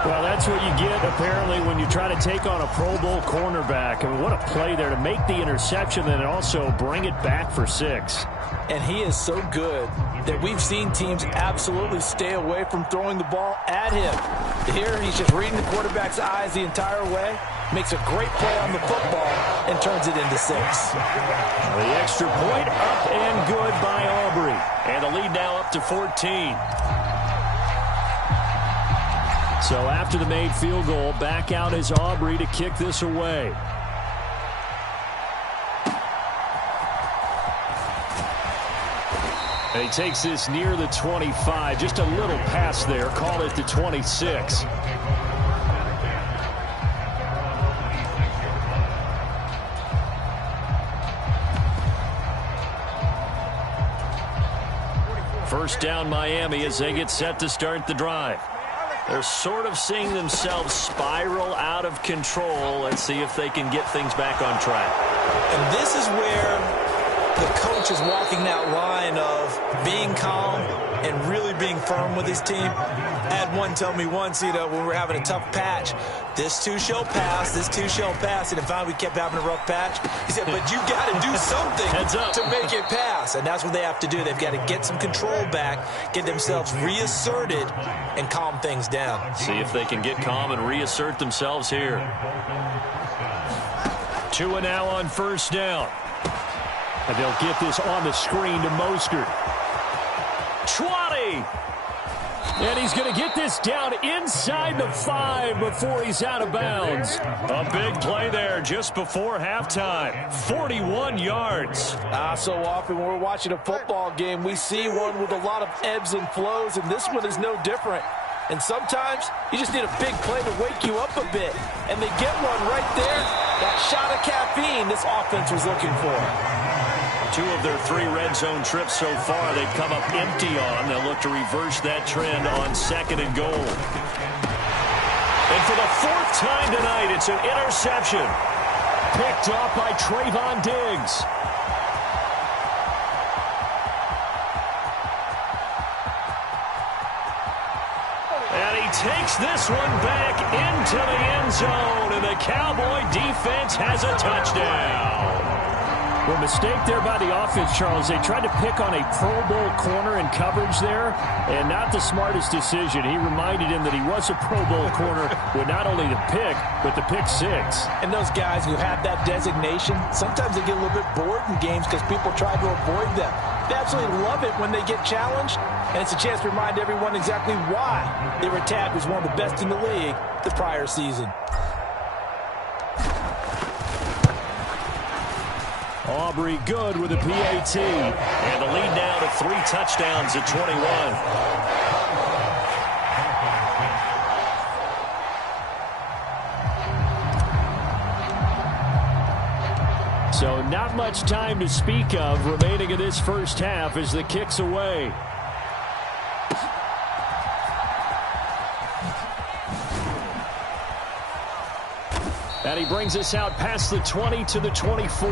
Well, that's what you get, apparently, when you try to take on a Pro Bowl cornerback. I mean, what a play there to make the interception and also bring it back for 6. And he is so good that we've seen teams absolutely stay away from throwing the ball at him. Here, he's just reading the quarterback's eyes the entire way, makes a great play on the football, and turns it into 6. The extra point up and good by Aubrey. And the lead now up to 14. So after the made field goal, back out is Aubrey to kick this away. And he takes this near the 25. Just a little pass there. Call it the 26. First down Miami as they get set to start the drive. They're sort of seeing themselves spiral out of control. Let's see if they can get things back on track. And this is where the coach is walking that line of being calm and really being firm with his team. I had one tell me once, when we were having a tough patch, this too shall pass, this too shall pass. And if we kept having a rough patch, he said, but you got to do something to make it pass. And that's what they have to do. They've got to get some control back, get themselves reasserted, and calm things down. See if they can get calm and reassert themselves here. Tua now on first down. And they'll get this on the screen to Mostert. 20. And he's going to get this down inside the 5 before he's out of bounds. A big play there just before halftime. 41 yards. So often when we're watching a football game, we see one with a lot of ebbs and flows, and this one is no different. And sometimes you just need a big play to wake you up a bit. And they get one right there. That shot of caffeine this offense was looking for. 2 of their 3 red zone trips so far they've come up empty on. They'll look to reverse that trend on 2nd and goal. And And for the 4th time tonight, it's an interception. Picked off by Trayvon Diggs. And he takes this one back into the end zone, and the Cowboy defense has a touchdown. Well, mistake there by the offense, Charles. They tried to pick on a Pro Bowl corner in coverage there, and not the smartest decision. He reminded him that he was a Pro Bowl corner with not only the pick, but the pick six. And those guys who have that designation, sometimes they get a little bit bored in games because people try to avoid them. They absolutely love it when they get challenged, and it's a chance to remind everyone exactly why they were tagged as one of the best in the league the prior season. Aubrey good with a PAT. And the lead now to 3 touchdowns at 21. So not much time to speak of remaining in this first half as the kick's away. And he brings us out past the 20 to the 24.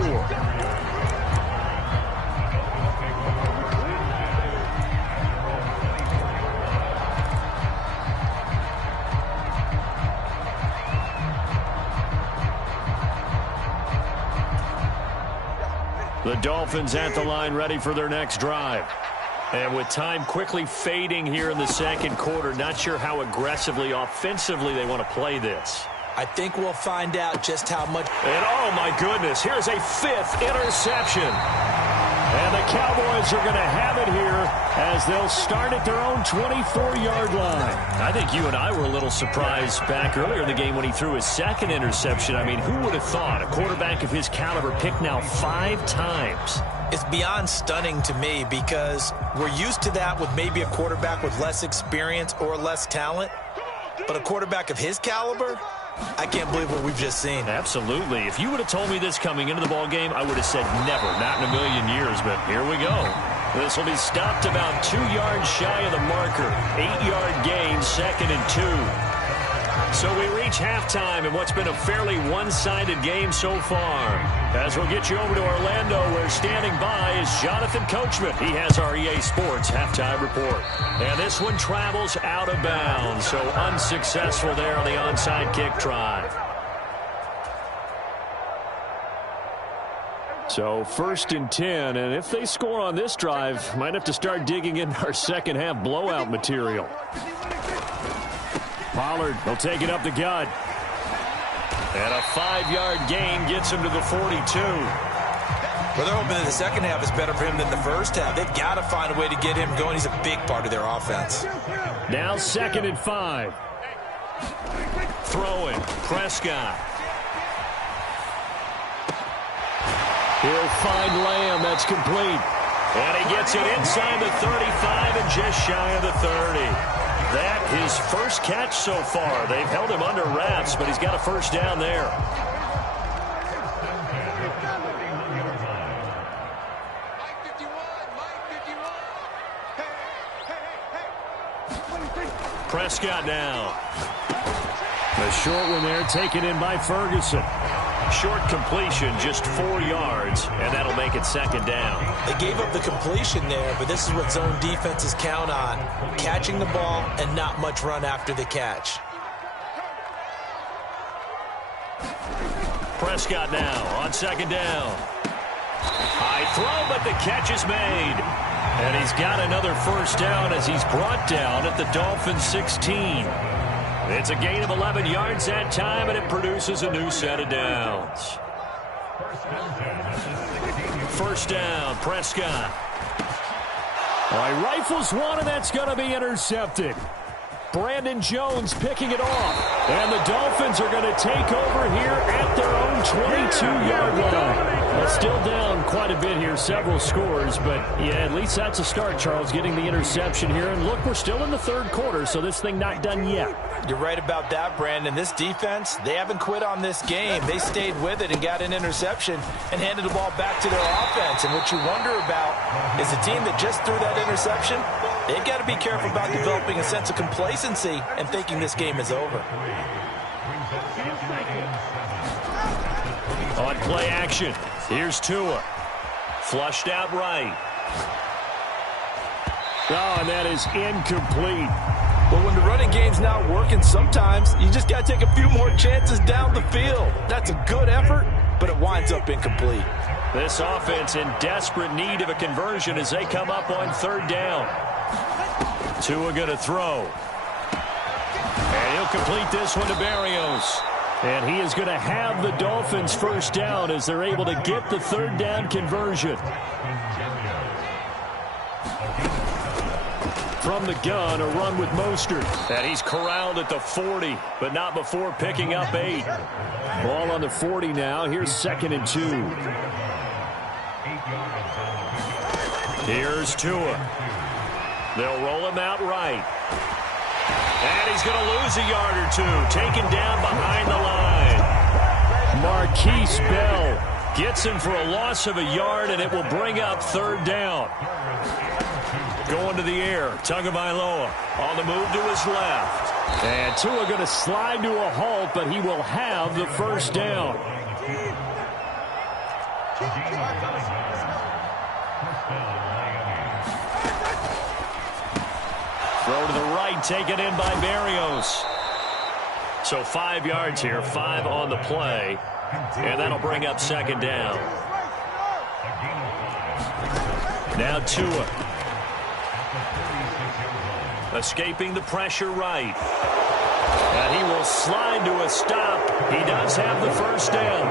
The Dolphins at the line, ready for their next drive. And with time quickly fading here in the second quarter, not sure how aggressively, offensively they want to play this. I think we'll find out just how much. And oh my goodness, here's a 5th interception. And the Cowboys are going to have it here as they'll start at their own 24-yard line. I think you and I were a little surprised back earlier in the game when he threw his 2nd interception. I mean, who would have thought a quarterback of his caliber picked now 5 times? It's beyond stunning to me because we're used to that with maybe a quarterback with less experience or less talent. But a quarterback of his caliber, I can't believe what we've just seen. Absolutely. If you would have told me this coming into the ballgame, I would have said never, not in a million years. But here we go. This will be stopped about 2 yards shy of the marker. 8-yard gain, 2nd and 2. So we reach halftime in what's been a fairly one-sided game so far. As we'll get you over to Orlando, where standing by is Jonathan Coachman. He has our EA Sports halftime report. And this one travels out of bounds, so unsuccessful there on the onside kick drive. So 1st and 10, and if they score on this drive, might have to start digging in our second half blowout material. Pollard will take it up the gut. And a 5-yard gain gets him to the 42. Well, they're hoping that the second half is better for him than the first half. They've got to find a way to get him going. He's a big part of their offense. Now 2nd and 5. Throwing, Prescott. He'll find Lamb. That's complete. And he gets it inside the 35 and just shy of the 30. That his first catch so far. They've held him under wraps, but he's got a first down there. Prescott now. The short one there taken in by Ferguson. Short completion, just 4 yards, and that'll make it 2nd down. They gave up the completion there, but this is what zone defenses count on. Catching the ball and not much run after the catch. Prescott now on 2nd down. High throw, but the catch is made. And he's got another first down as he's brought down at the Dolphins' 16. It's a gain of 11 yards that time, and it produces a new set of downs. First down, Prescott. All right, rifles one, and that's going to be intercepted. Brandon Jones picking it off. And the Dolphins are going to take over here at their own 22-yard line. Well, still down quite a bit here, several scores, but yeah, at least that's a start, Charles, getting the interception here. And look, we're still in the 3rd quarter, so this thing not done yet. You're right about that, Brandon. This defense, they haven't quit on this game. They stayed with it and got an interception and handed the ball back to their offense. And what you wonder about is the team that just threw that interception, They've got to be careful about developing a sense of complacency and thinking this game is over. On play action, here's Tua. Flushed out right. Oh, and that is incomplete. Well, when the running game's not working, sometimes you just got to take a few more chances down the field. That's a good effort, but it winds up incomplete. This offense in desperate need of a conversion as they come up on third down. Tua going to throw. And he'll complete this one to Berrios. And he is going to have the Dolphins first down as they're able to get the third down conversion. From the gun, a run with Mostert. And he's corralled at the 40, but not before picking up 8. Ball on the 40 now. Here's 2nd and 2. Here's Tua. They'll roll him out right. And he's going to lose a yard or two. Taken down behind the line. Marquise Bell gets him for a loss of a yard, and it will bring up third down. Going to the air. Tagovailoa on the move to his left. And Tua going to slide to a halt, but he will have the first down. Throw to the right, taken in by Berrios. So 5 yards here, 5 on the play. And that'll bring up second down. Now Tua. Escaping the pressure right. And he will slide to a stop. He does have the first down.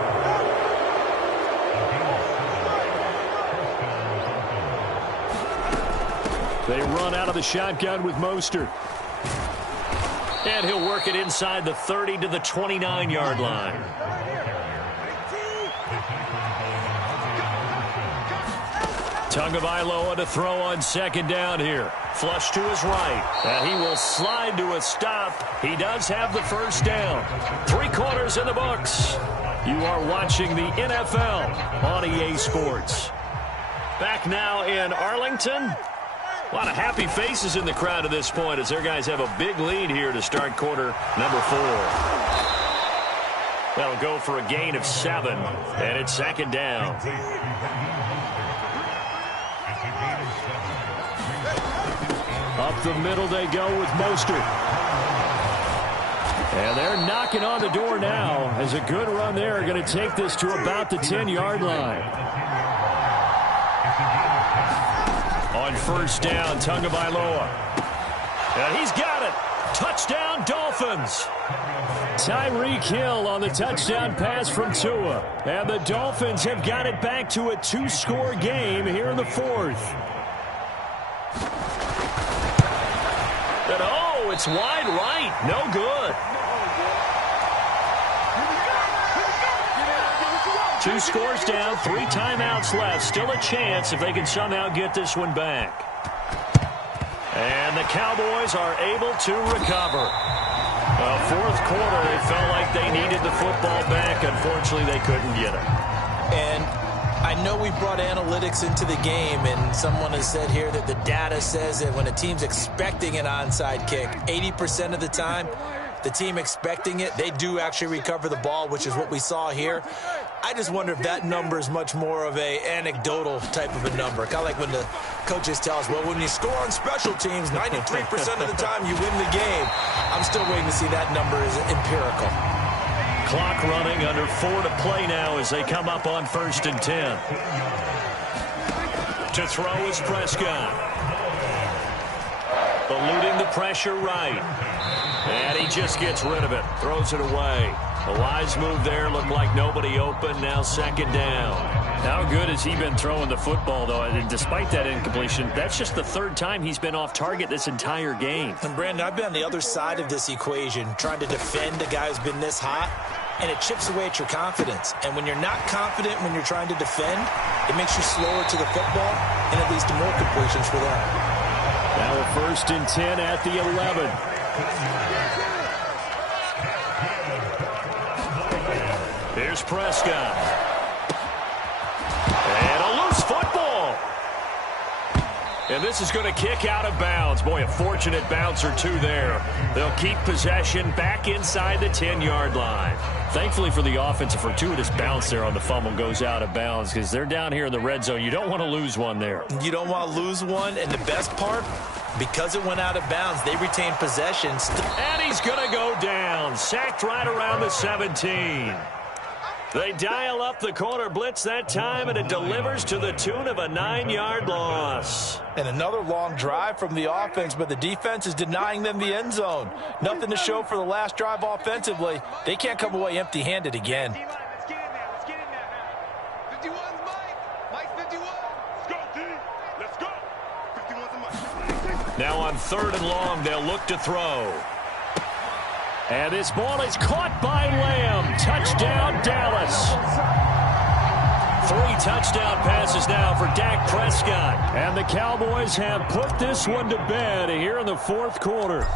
They run out of the shotgun with Mostert. And he'll work it inside the 30 to the 29-yard line. Tagovailoa to throw on second down here. Flush to his right. And he will slide to a stop. He does have the first down. 3 quarters in the books. You are watching the NFL on EA Sports. Back now in Arlington. A lot of happy faces in the crowd at this point as their guys have a big lead here to start quarter number 4. That'll go for a gain of 7. And it's second down. Up the middle they go with Mostert. And they're knocking on the door now as a good run there. Going to take this to about the 10-yard line. On first down, Tagovailoa. And he's got it. Touchdown, Dolphins. Tyreek Hill on the touchdown pass from Tua. And the Dolphins have got it back to a 2-score game here in the 4th. And oh, it's wide right. No good. 2 scores down, 3 timeouts left. Still a chance if they can somehow get this one back. And the Cowboys are able to recover. 4th quarter, it felt like they needed the football back. Unfortunately, they couldn't get it. And I know we brought analytics into the game, and someone has said here that the data says that when a team's expecting an onside kick, 80% of the time, the team expecting it, they do actually recover the ball, which is what we saw here. I just wonder if that number is much more of a anecdotal type of a number. Kind of like when the coaches tell us, well, when you score on special teams, 93% of the time you win the game. I'm still waiting to see that number is empirical. Clock running, under 4 to play now as they come up on 1st and 10. To throw is Prescott. Eluding the pressure right. And he just gets rid of it. Throws it away. A wise move there. Looked like nobody open. Now second down. How good has he been throwing the football, though? And despite that incompletion, that's just the 3rd time he's been off target this entire game. And, Brandon, I've been on the other side of this equation, trying to defend a guy who's been this hot, and it chips away at your confidence. And when you're not confident when you're trying to defend, it makes you slower to the football, and it leads to more completions for them. Now a 1st and 10 at the 11. Here's Prescott. And a loose football. And this is going to kick out of bounds. Boy, a fortunate bounce or two there. They'll keep possession back inside the 10-yard line. Thankfully for the offense, a fortuitous bounce there on the fumble goes out of bounds because they're down here in the red zone. You don't want to lose one there. You don't want to lose one, and the best part, because it went out of bounds, they retained possession. And he's going to go down. Sacked right around the 17. They dial up the corner blitz that time, and it delivers to the tune of a 9-yard loss. And another long drive from the offense, but the defense is denying them the end zone. Nothing to show for the last drive offensively. They can't come away empty-handed again. Let's get in there. Let's get in there now. 51's Mike. Mike's 51. Let's go, D. Let's go. 51's Mike. Now on 3rd and long, they'll look to throw. And this ball is caught by Lamb. Touchdown, Dallas. 3 touchdown passes now for Dak Prescott. And the Cowboys have put this one to bed here in the 4th quarter.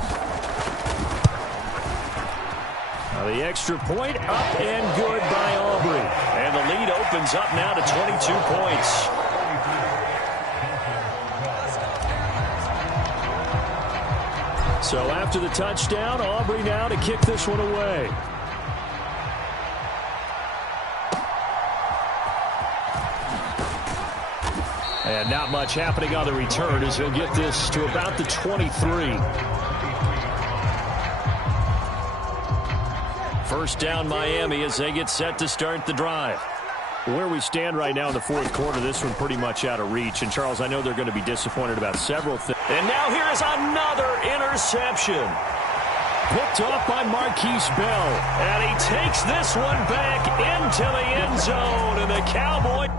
Now the extra point up and good by Aubrey. And the lead opens up now to 22 points. So after the touchdown, Aubrey now to kick this one away. And not much happening on the return as he'll get this to about the 23. First down Miami as they get set to start the drive. Where we stand right now in the 4th quarter, this one pretty much out of reach. And, Charles, I know they're going to be disappointed about several things. And now here is another interception. Picked off by Marquise Bell. And he takes this one back into the end zone. And the Cowboys...